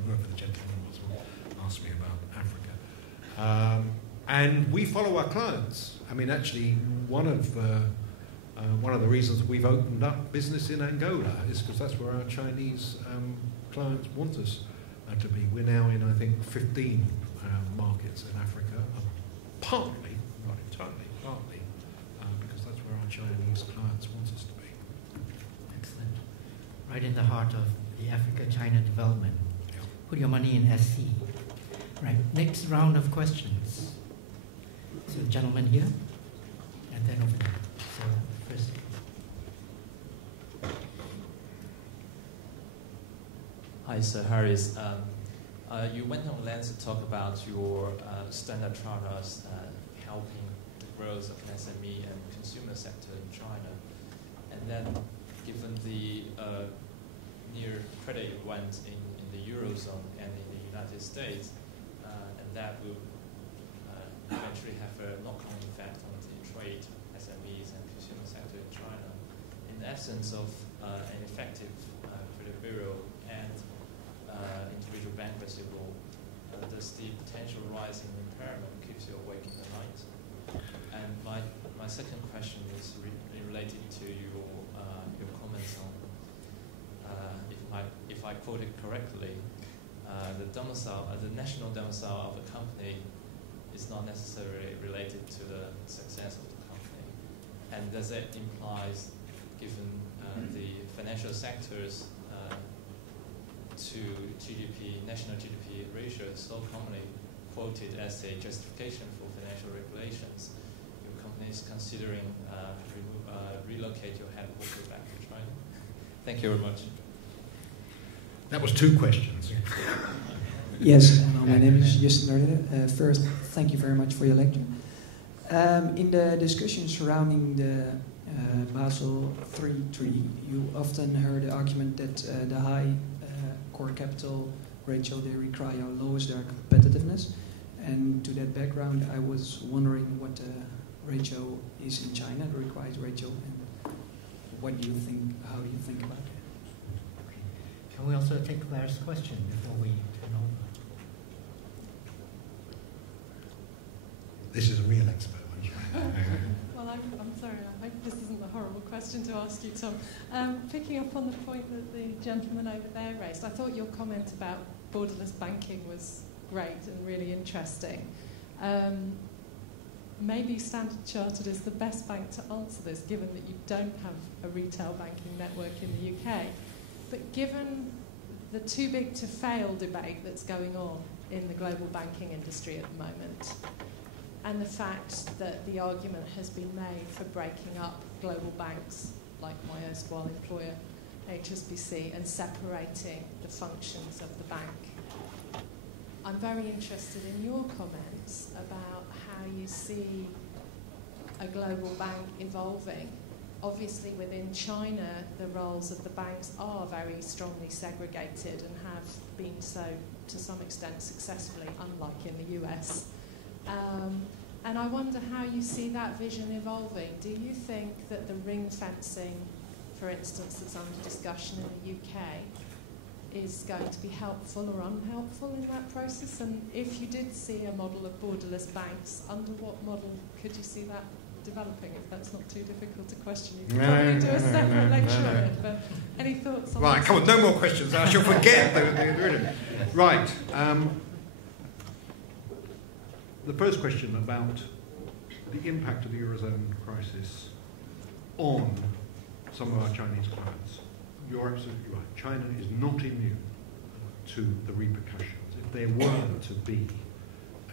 Whoever the gentleman was will ask me about Africa. And we follow our clients. I mean, actually, one of the reasons we've opened up business in Angola is because that's where our Chinese clients want us to be. We're now in, I think, 15 markets in Africa, partly, not entirely, partly, because that's where our Chinese clients want us to be. Excellent. Right in the heart of the Africa-China development. Yeah. Put your money in SC. Right, next round of questions. So, gentleman here, and then over there. So, first. Hi, Sir Harris. You went on length to talk about your Standard Chartered helping the growth of SME and consumer sector in China. And then, given the near credit event in the Eurozone and in the United States, and that will eventually have a knock-on effect on the trade, SMEs and consumer sector in China. In the absence of an effective credit bureau and individual bankruptcy law, does the potential rise in impairment keeps you awake in the night? And my second question is related to your comments on, if I quote it correctly, the national domicile of a company is not necessarily related to the success of the company. And does that imply, given the financial sector's to GDP, national GDP ratio is so commonly quoted as a justification for financial regulations, your company is considering relocate your headquarters back to China? Thank you very much. That was two questions. Yes, my name is Justin Dardenne. First, thank you very much for your lecture. In the discussion surrounding the Basel III treaty, you often heard the argument that the high core capital ratio they require lowers their competitiveness. And to that background, I was wondering what the ratio is in China, the required ratio, and what do you think, how do you think about that? Okay. Can we also take Claire's question before we turn over? This is a real experiment. Well, I'm sorry, I hope this isn't a horrible question to ask you, Tom. Picking up on the point that the gentleman over there raised, I thought your comment about borderless banking was great and really interesting. Maybe Standard Chartered is the best bank to answer this, given that you don't have a retail banking network in the UK. But given the too big to fail debate that's going on in the global banking industry at the moment, and the fact that the argument has been made for breaking up global banks like my erstwhile employer, HSBC, and separating the functions of the bank, I'm very interested in your comments about how you see a global bank evolving. Obviously, within China, the roles of the banks are very strongly segregated and have been so, to some extent, successfully, unlike in the US. And I wonder how you see that vision evolving. Do you think that the ring fencing, for instance, that's under discussion in the UK, is going to be helpful or unhelpful in that process? And if you did see a model of borderless banks, under what model could you see that developing? If that's not too difficult a question, you can probably do a separate lecture on it. But any thoughts on that? Right, come on, no more questions. I shall forget. Right. The first question about the impact of the Eurozone crisis on some of our Chinese clients. You're absolutely right. China is not immune to the repercussions. If there were to be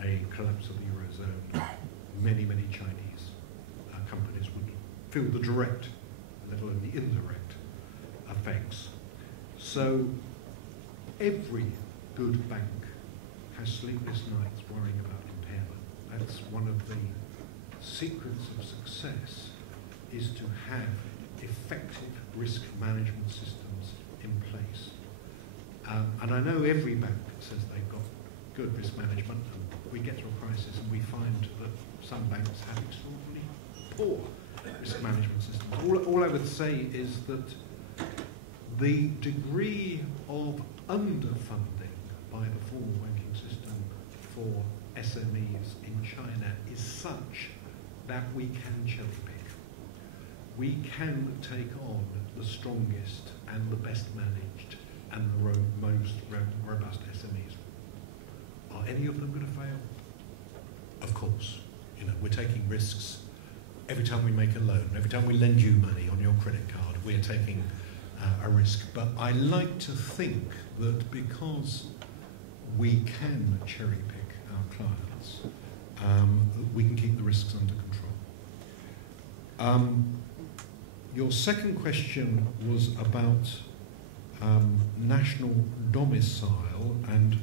a collapse of the Eurozone, many, many Chinese companies would feel the direct, let alone the indirect, effects. So every good bank has sleepless nights worrying about impairment. That's one of the secrets of success, is to have effective risk management systems in place. And I know every bank says they've got good risk management, and we get to a crisis and we find that some banks have extraordinarily poor risk management systems. All I would say is that the degree of underfunding by the formal banking system for SMEs in China is such that we can cherry pick. We can take on the strongest and the best managed and the most robust SMEs. Are any of them going to fail? Of course. You know, we're taking risks. Every time we make a loan, every time we lend you money on your credit card, we're taking a risk. But I like to think that because we can cherry pick our clients, we can keep the risks under control. Your second question was about national domicile and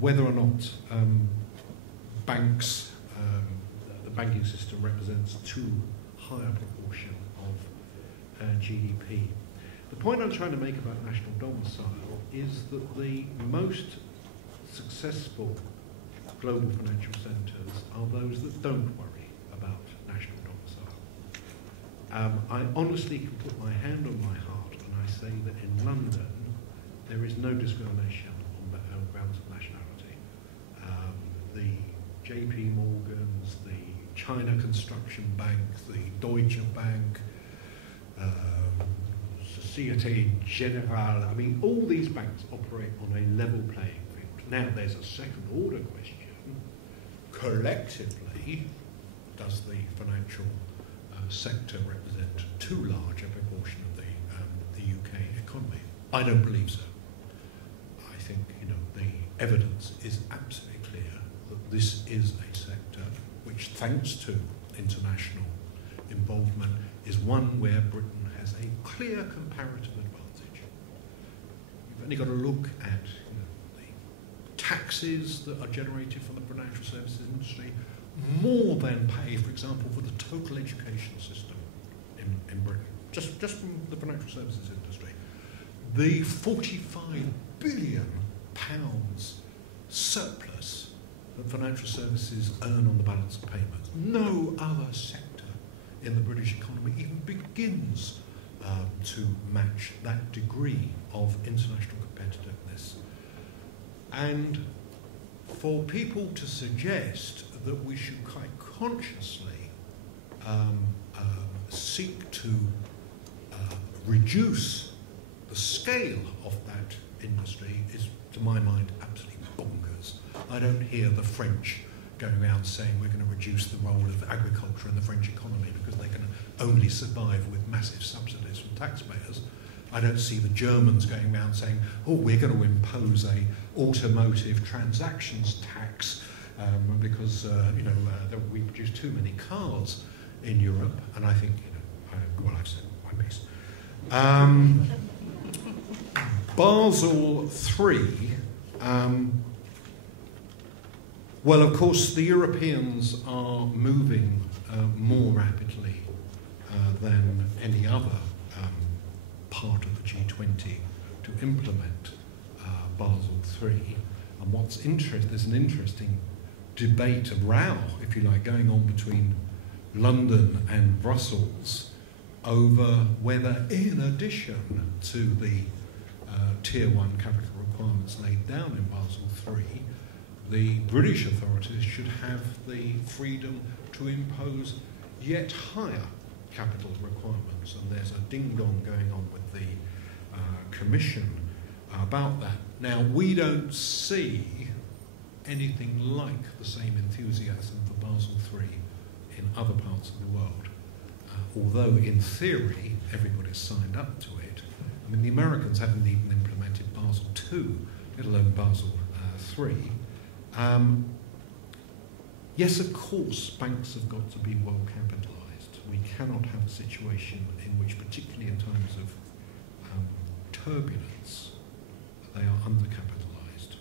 whether or not banks, the banking system represents too high a proportion of GDP. The point I'm trying to make about national domicile is that the most successful global financial centres are those that don't worry about national domicile. I honestly can put my hand on my heart when I say that in London there is no discrimination on grounds of nationality. The JP Morgans, the China Construction Bank, the Deutsche Bank, Societe Generale, I mean, all these banks operate on a level playing field. Now, there's a second order question. Collectively, does the financial sector represent too large a proportion of the UK economy? I don't believe so. I think, you know, the evidence is absolutely clear that this is a sector which, thanks to international involvement, is one where Britain has a clear comparative advantage. You've only got to look at, you know, the taxes that are generated from the financial services industry, more than pay, for example, for the total education system in Britain, just from the financial services industry. The £45 billion surplus that financial services earn on the balance of payments. No other sector in the British economy even begins to match that degree of international competitiveness. And for people to suggest that we should quite consciously seek to reduce the scale of that industry is, to my mind, absolutely bonkers. I don't hear the French going around saying we're going to reduce the role of agriculture in the French economy because they can only survive with massive subsidies from taxpayers. I don't see the Germans going around saying, oh, we're going to impose a automotive transactions tax because we produce too many cars in Europe. And I think, I've said my piece. Basel III. Well, of course, the Europeans are moving more rapidly than any other part of the G20 to implement Basel III. And what's interesting, there's an interesting debate, a row, if you like, going on between London and Brussels over whether, in addition to the Tier 1 capital requirements laid down in Basel III, the British authorities should have the freedom to impose yet higher capital requirements. And there's a ding-dong going on with the Commission about that. Now, we don't see anything like the same enthusiasm for Basel III in other parts of the world. Although, in theory, everybody's signed up to it. I mean, the Americans haven't even implemented Basel II, let alone Basel III. Yes, of course, banks have got to be well capitalised. We cannot have a situation in which, particularly in times of turbulence, they are undercapitalised.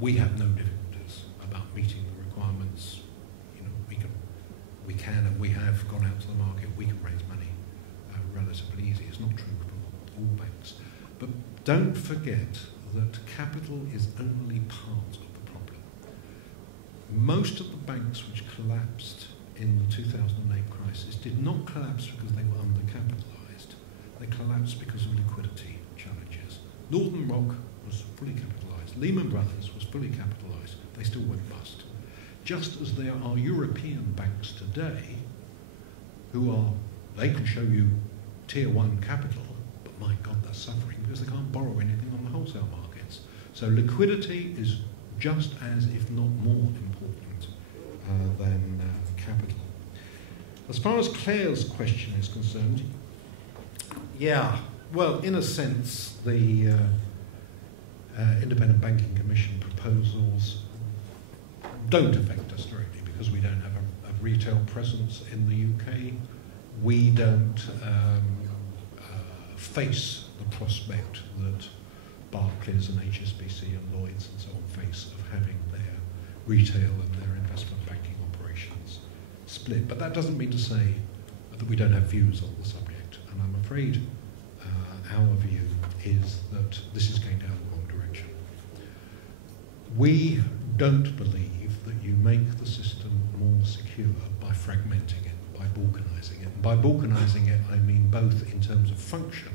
We have no difficulties about meeting the requirements. We can and we have gone out to the market. We can raise money relatively easy. It's not true for all banks. But don't forget that capital is only part of the problem. most of the banks which collapsed in the 2008 crisis did not collapse because they were undercapitalised. They collapsed because of liquidity challenges. Northern Rock was fully capitalised. Lehman Brothers was fully capitalised. They still went bust. Just as there are European banks today they can show you tier 1 capital, but my God, they're suffering because they can't borrow anything on the wholesale markets. So liquidity is just as, if not more, important than capital. As far as Claire's question is concerned, yeah, well, in a sense, the Independent Banking Commission proposals don't affect us directly because we don't have a retail presence in the UK. We don't face the prospect that Barclays and HSBC and Lloyds and so on face of having their retail and their investment banking operations split. But that doesn't mean to say that we don't have views on the subject. And I'm afraid our view is that this is going down the wrong direction. We don't believe that you make the system more secure by fragmenting it, by balkanising it. And by balkanising it, I mean both in terms of function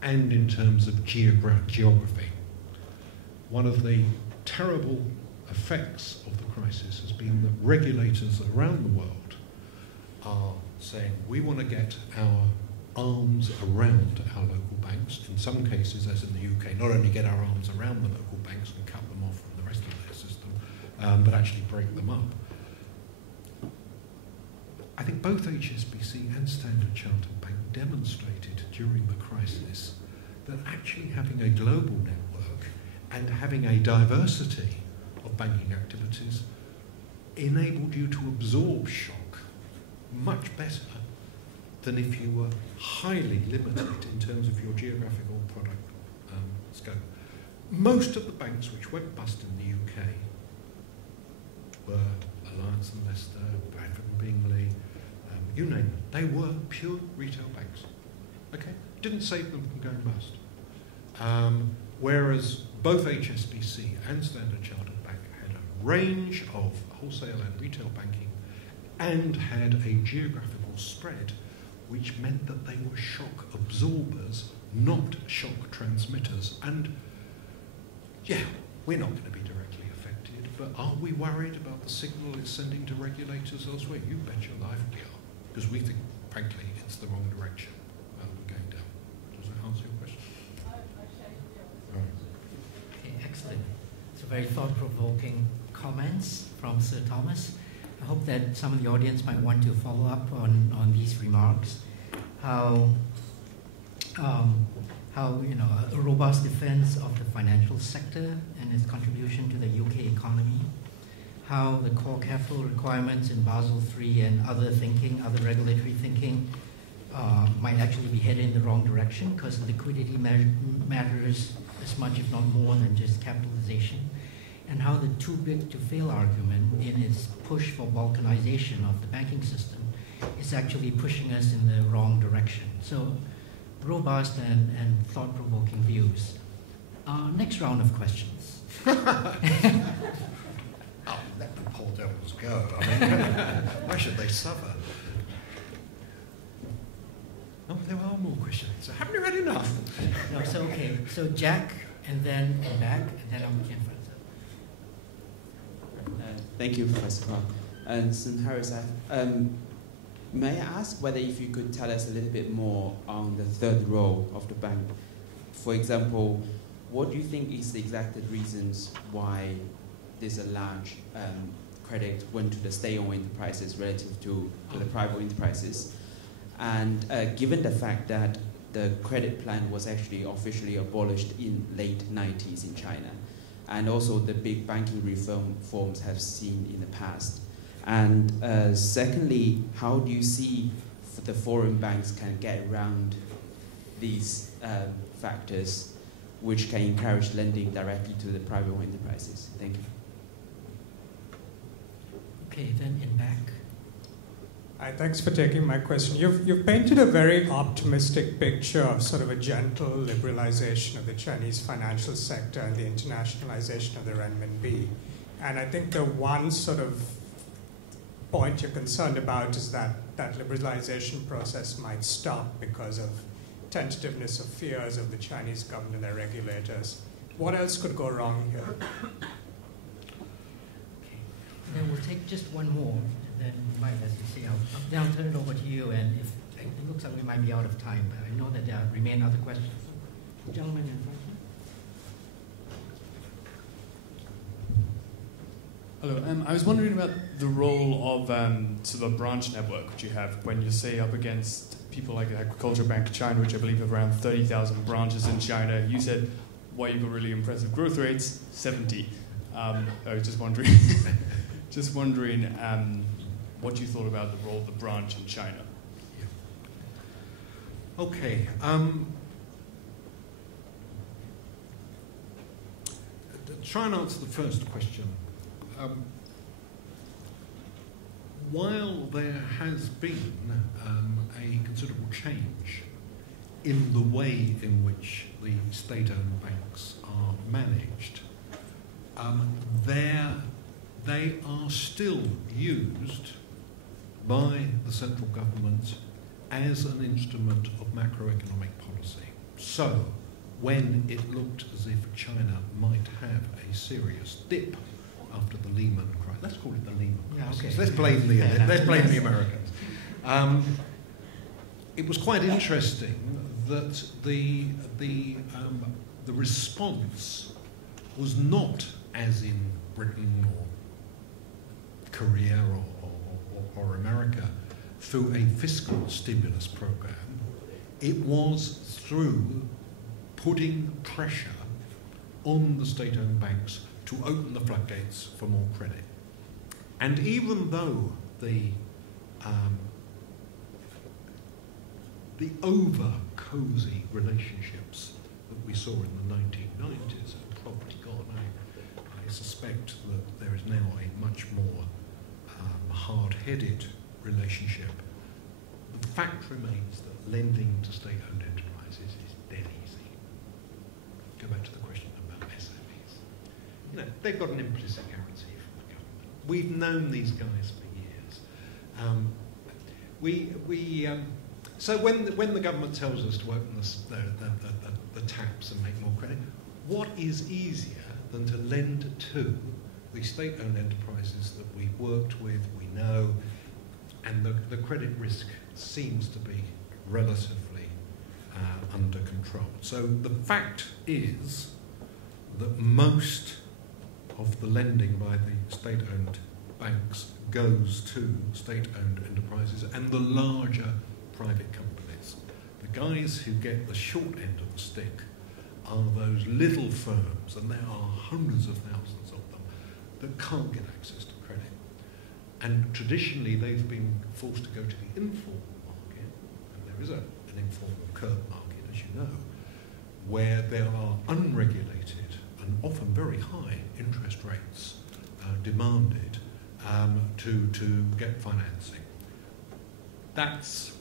and in terms of geography. One of the terrible effects of the crisis has been that regulators around the world are saying we want to get our arms around our local banks, in some cases, as in the UK, not only get our arms around the local banks and cut them off from the rest of their system, but actually break them up. I think both HSBC and Standard Chartered Bank demonstrated during the crisis that actually having a global network and having a diversity of banking activities enabled you to absorb shock much better than if you were highly limited in terms of your geographical product scope. Most of the banks which went bust in the UK were Alliance and Leicester, Bradford and Bingley, you name them. They were pure retail banks. Okay? Didn't save them from going bust. Whereas both HSBC and Standard Chartered Bank had a range of wholesale and retail banking and had a geographical spread which meant that they were shock absorbers, not shock transmitters. And yeah, we're not going to be directly affected, but are we worried about the signal it's sending to regulators elsewhere? You bet your life we are, because we think, frankly, it's the wrong direction we're going down. Does that answer your question? Okay, excellent. So very thought-provoking comments from Sir Thomas. I hope that some of the audience might want to follow up on these remarks. How a robust defense of the financial sector and its contribution to the UK economy. How the core capital requirements in Basel III and other regulatory thinking might actually be headed in the wrong direction because liquidity matters as much, if not more, than just capitalization. And how the too big to fail argument in its push for balkanization of the banking system is actually pushing us in the wrong direction. So robust and thought-provoking views. Next round of questions. Oh, let the poor devils go. I mean, why should they suffer? Oh, there are more questions. So haven't you had enough? No, so okay. So Jack, and then back, and then I'll begin. Thank you, Professor Quah. And St. Harris, may I ask whether if you could tell us a little bit more on the third role of the bank? For example, what do you think is the exact reasons why there's a large credit went to the state-owned enterprises relative to the private enterprises? And given the fact that the credit plan was actually officially abolished in late 90s in China, and also the big banking reforms have seen in the past. And secondly, how do you see the foreign banks can get around these factors which can encourage lending directly to the private enterprises? Thank you. Okay, then in back. Hi, thanks for taking my question. You've painted a very optimistic picture of sort of a gentle liberalization of the Chinese financial sector and the internationalization of the renminbi. And I think the one sort of point you're concerned about is that that liberalization process might stop because of tentativeness of fears of the Chinese government and their regulators. What else could go wrong here? Okay. And then we'll take just one more, and then we might, as you say, I'll turn it over to you, and if it looks like we might be out of time, but I know that there remain other questions. The gentleman in front. Hello, I was wondering about the role of sort of a branch network which you have when you say up against people like the Agricultural Bank of China, which I believe have around 30,000 branches in China. You said, why you got really impressive growth rates, 70. I was just wondering, what you thought about the role of the branch in China. Yeah. Okay. Try and answer the first question. While there has been a considerable change in the way in which the state-owned banks are managed, they are still used by the central government as an instrument of macroeconomic policy. So, when it looked as if China might have a serious dip after the Lehman crisis, let's call it the Lehman crisis. Okay. Let's blame the Americans. It was quite interesting that the response was not as in Britain or Korea or America through a fiscal stimulus program. It was through putting pressure on the state-owned banks to open the floodgates for more credit. And even though the over-cozy relationships that we saw in the 1990s have probably gone, I suspect that there is now a much more hard-headed relationship. The fact remains that lending to state-owned enterprises is dead easy. Go back to the question about SMEs. You know, they've got an implicit guarantee from the government. We've known these guys for years. So when the government tells us to open the taps and make more credit, what is easier than to lend to the state-owned enterprises that we've worked with, we know, and the credit risk seems to be relatively under control. So the fact is that most of the lending by the state-owned banks goes to state-owned enterprises and the larger private companies. The guys who get the short end of the stick are those little firms, and there are hundreds of thousands of them, that can't get access to credit. And traditionally they've been forced to go to the informal market, and there is an informal curb market, as you know, where there are unregulated and often very high interest rates demanded to get financing. That's,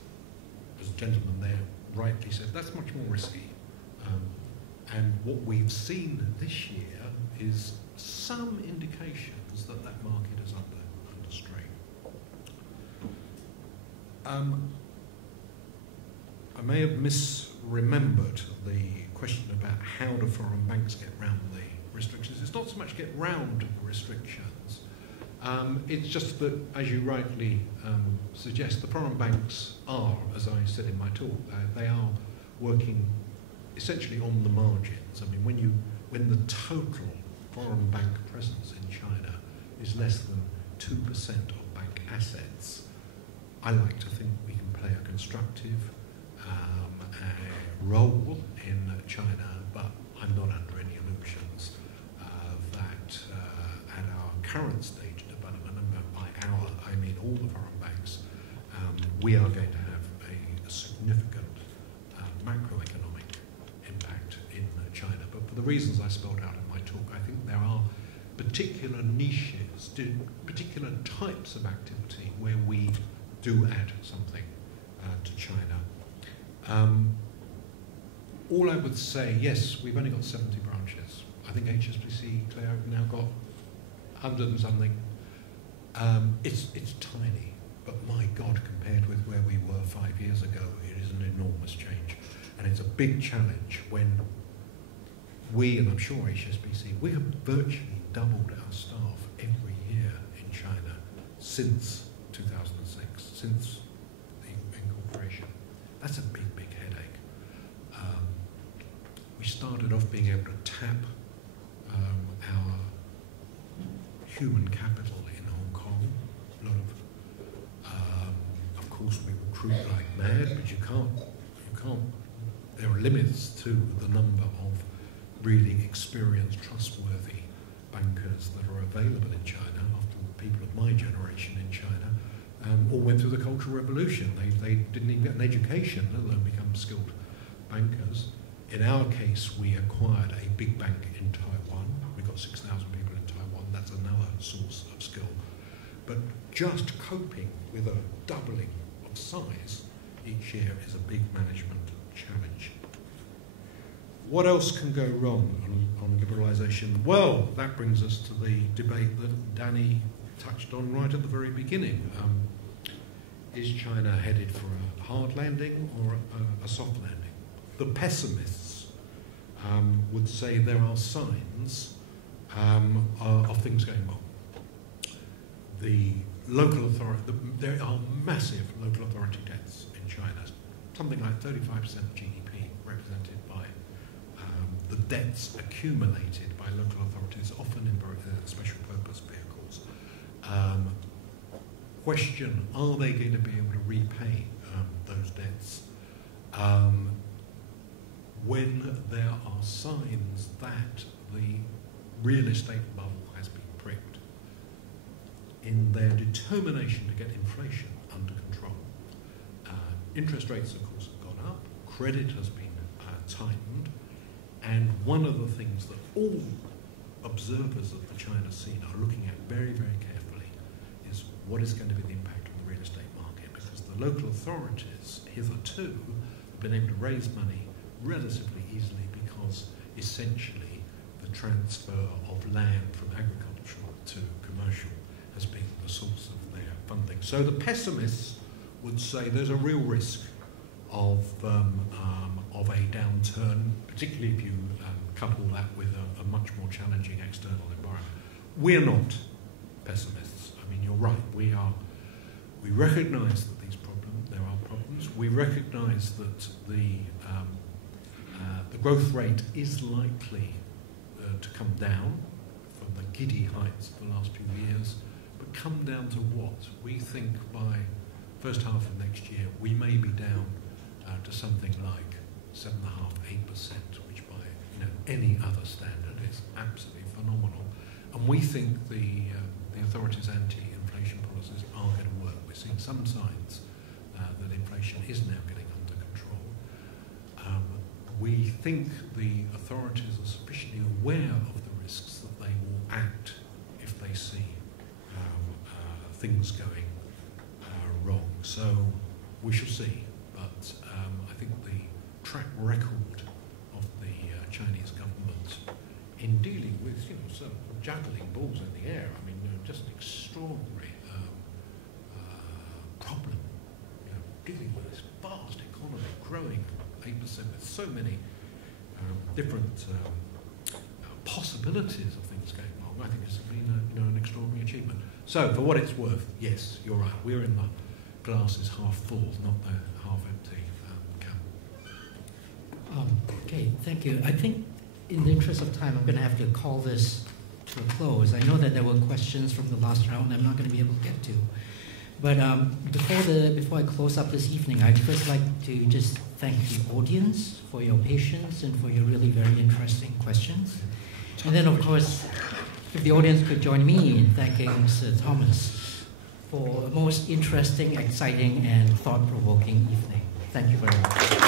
as the gentleman there rightly said, that's much more risky. And what we've seen this year is some indications that that market is under strain. I may have misremembered the question about how do foreign banks get round the restrictions. It's not so much get round the restrictions. It's just that, as you rightly suggest, the foreign banks are, as I said in my talk, they are working essentially on the margins. I mean, when the total foreign bank presence in China is less than 2% of bank assets, I like to think we can play a constructive role in China, but I'm not under any illusions that at our current stage of development, and by our I mean all the foreign banks, we are going to have a significant macroeconomic impact in China. But for the reasons I spelled out in my talk, I think there are particular niches, particular types of activity where we do add something to China. All I would say, yes, we've only got 70 branches. I think HSBC, Claire, have now got 100 and something. It's tiny, but my God, compared with where we were 5 years ago, it is an enormous change. And it's a big challenge when we, and I'm sure HSBC, we have virtually doubled our staff every year in China since 2006, since the incorporation. That's a big, big headache. We started off being able to tap our human capital in Hong Kong. A lot of course, we recruit like mad, but you can't. There are limits to the number of really experienced, trustworthy bankers that are available in China. Often people of my generation in China all went through the Cultural Revolution. They didn't even get an education, let alone become skilled bankers. In our case, we acquired a big bank in Taiwan. We've got 6,000 people in Taiwan. That's another source of skill. But just coping with a doubling of size each year is a big management challenge. What else can go wrong on liberalisation? Well, that brings us to the debate that Danny touched on right at the very beginning. Is China headed for a hard landing or a soft landing? The pessimists would say there are signs of things going wrong. The local authority, there are massive local authority debts in China, something like 35% of GDP represented by the debts accumulated by local authorities, often in special purpose vehicles. Question, are they going to be able to repay those debts when there are signs that the real estate bubble has been pricked? In their determination to get inflation under control, interest rates, of course, have gone up, credit has been tightened, and one of the things that all observers of the China scene are looking at very, very carefully is what is going to be the impact on the real estate market, because the local authorities hitherto have been able to raise money relatively easily because essentially the transfer of land from agricultural to commercial has been the source of their funding. So the pessimists would say there's a real risk of a downturn, particularly if you couple that with a much more challenging external environment. We're not pessimists. I mean, you're right. We recognise that there are problems. We recognise that the growth rate is likely to come down from the giddy heights of the last few years, but come down to what? We think by first half of next year, we may be down to something like 7.5%, 8%, which by any other standard is absolutely phenomenal. And we think the authorities' anti-inflation policies are going to work. We're seeing some signs that inflation is now getting under control. We think the authorities are sufficiently aware of the risks that they will act if they see things going wrong. So we shall see. But I think the track record of the Chinese government in dealing with, sort of juggling balls in the air, I mean, just an extraordinary problem. Dealing with this vast economy, growing 8% with so many different possibilities of things going wrong. I think it's been an extraordinary achievement. So, for what it's worth, yes, you're right. We're in the glass is half full, not the half empty cup. Okay, thank you. I think in the interest of time, I'm going to have to call this to a close. I know that there were questions from the last round I'm not going to be able to get to. But before I close up this evening, I'd first like to just thank the audience for your patience and for your really very interesting questions. And then, of course, if the audience could join me in thanking Sir Thomas for a most interesting, exciting, and thought-provoking evening. Thank you very much.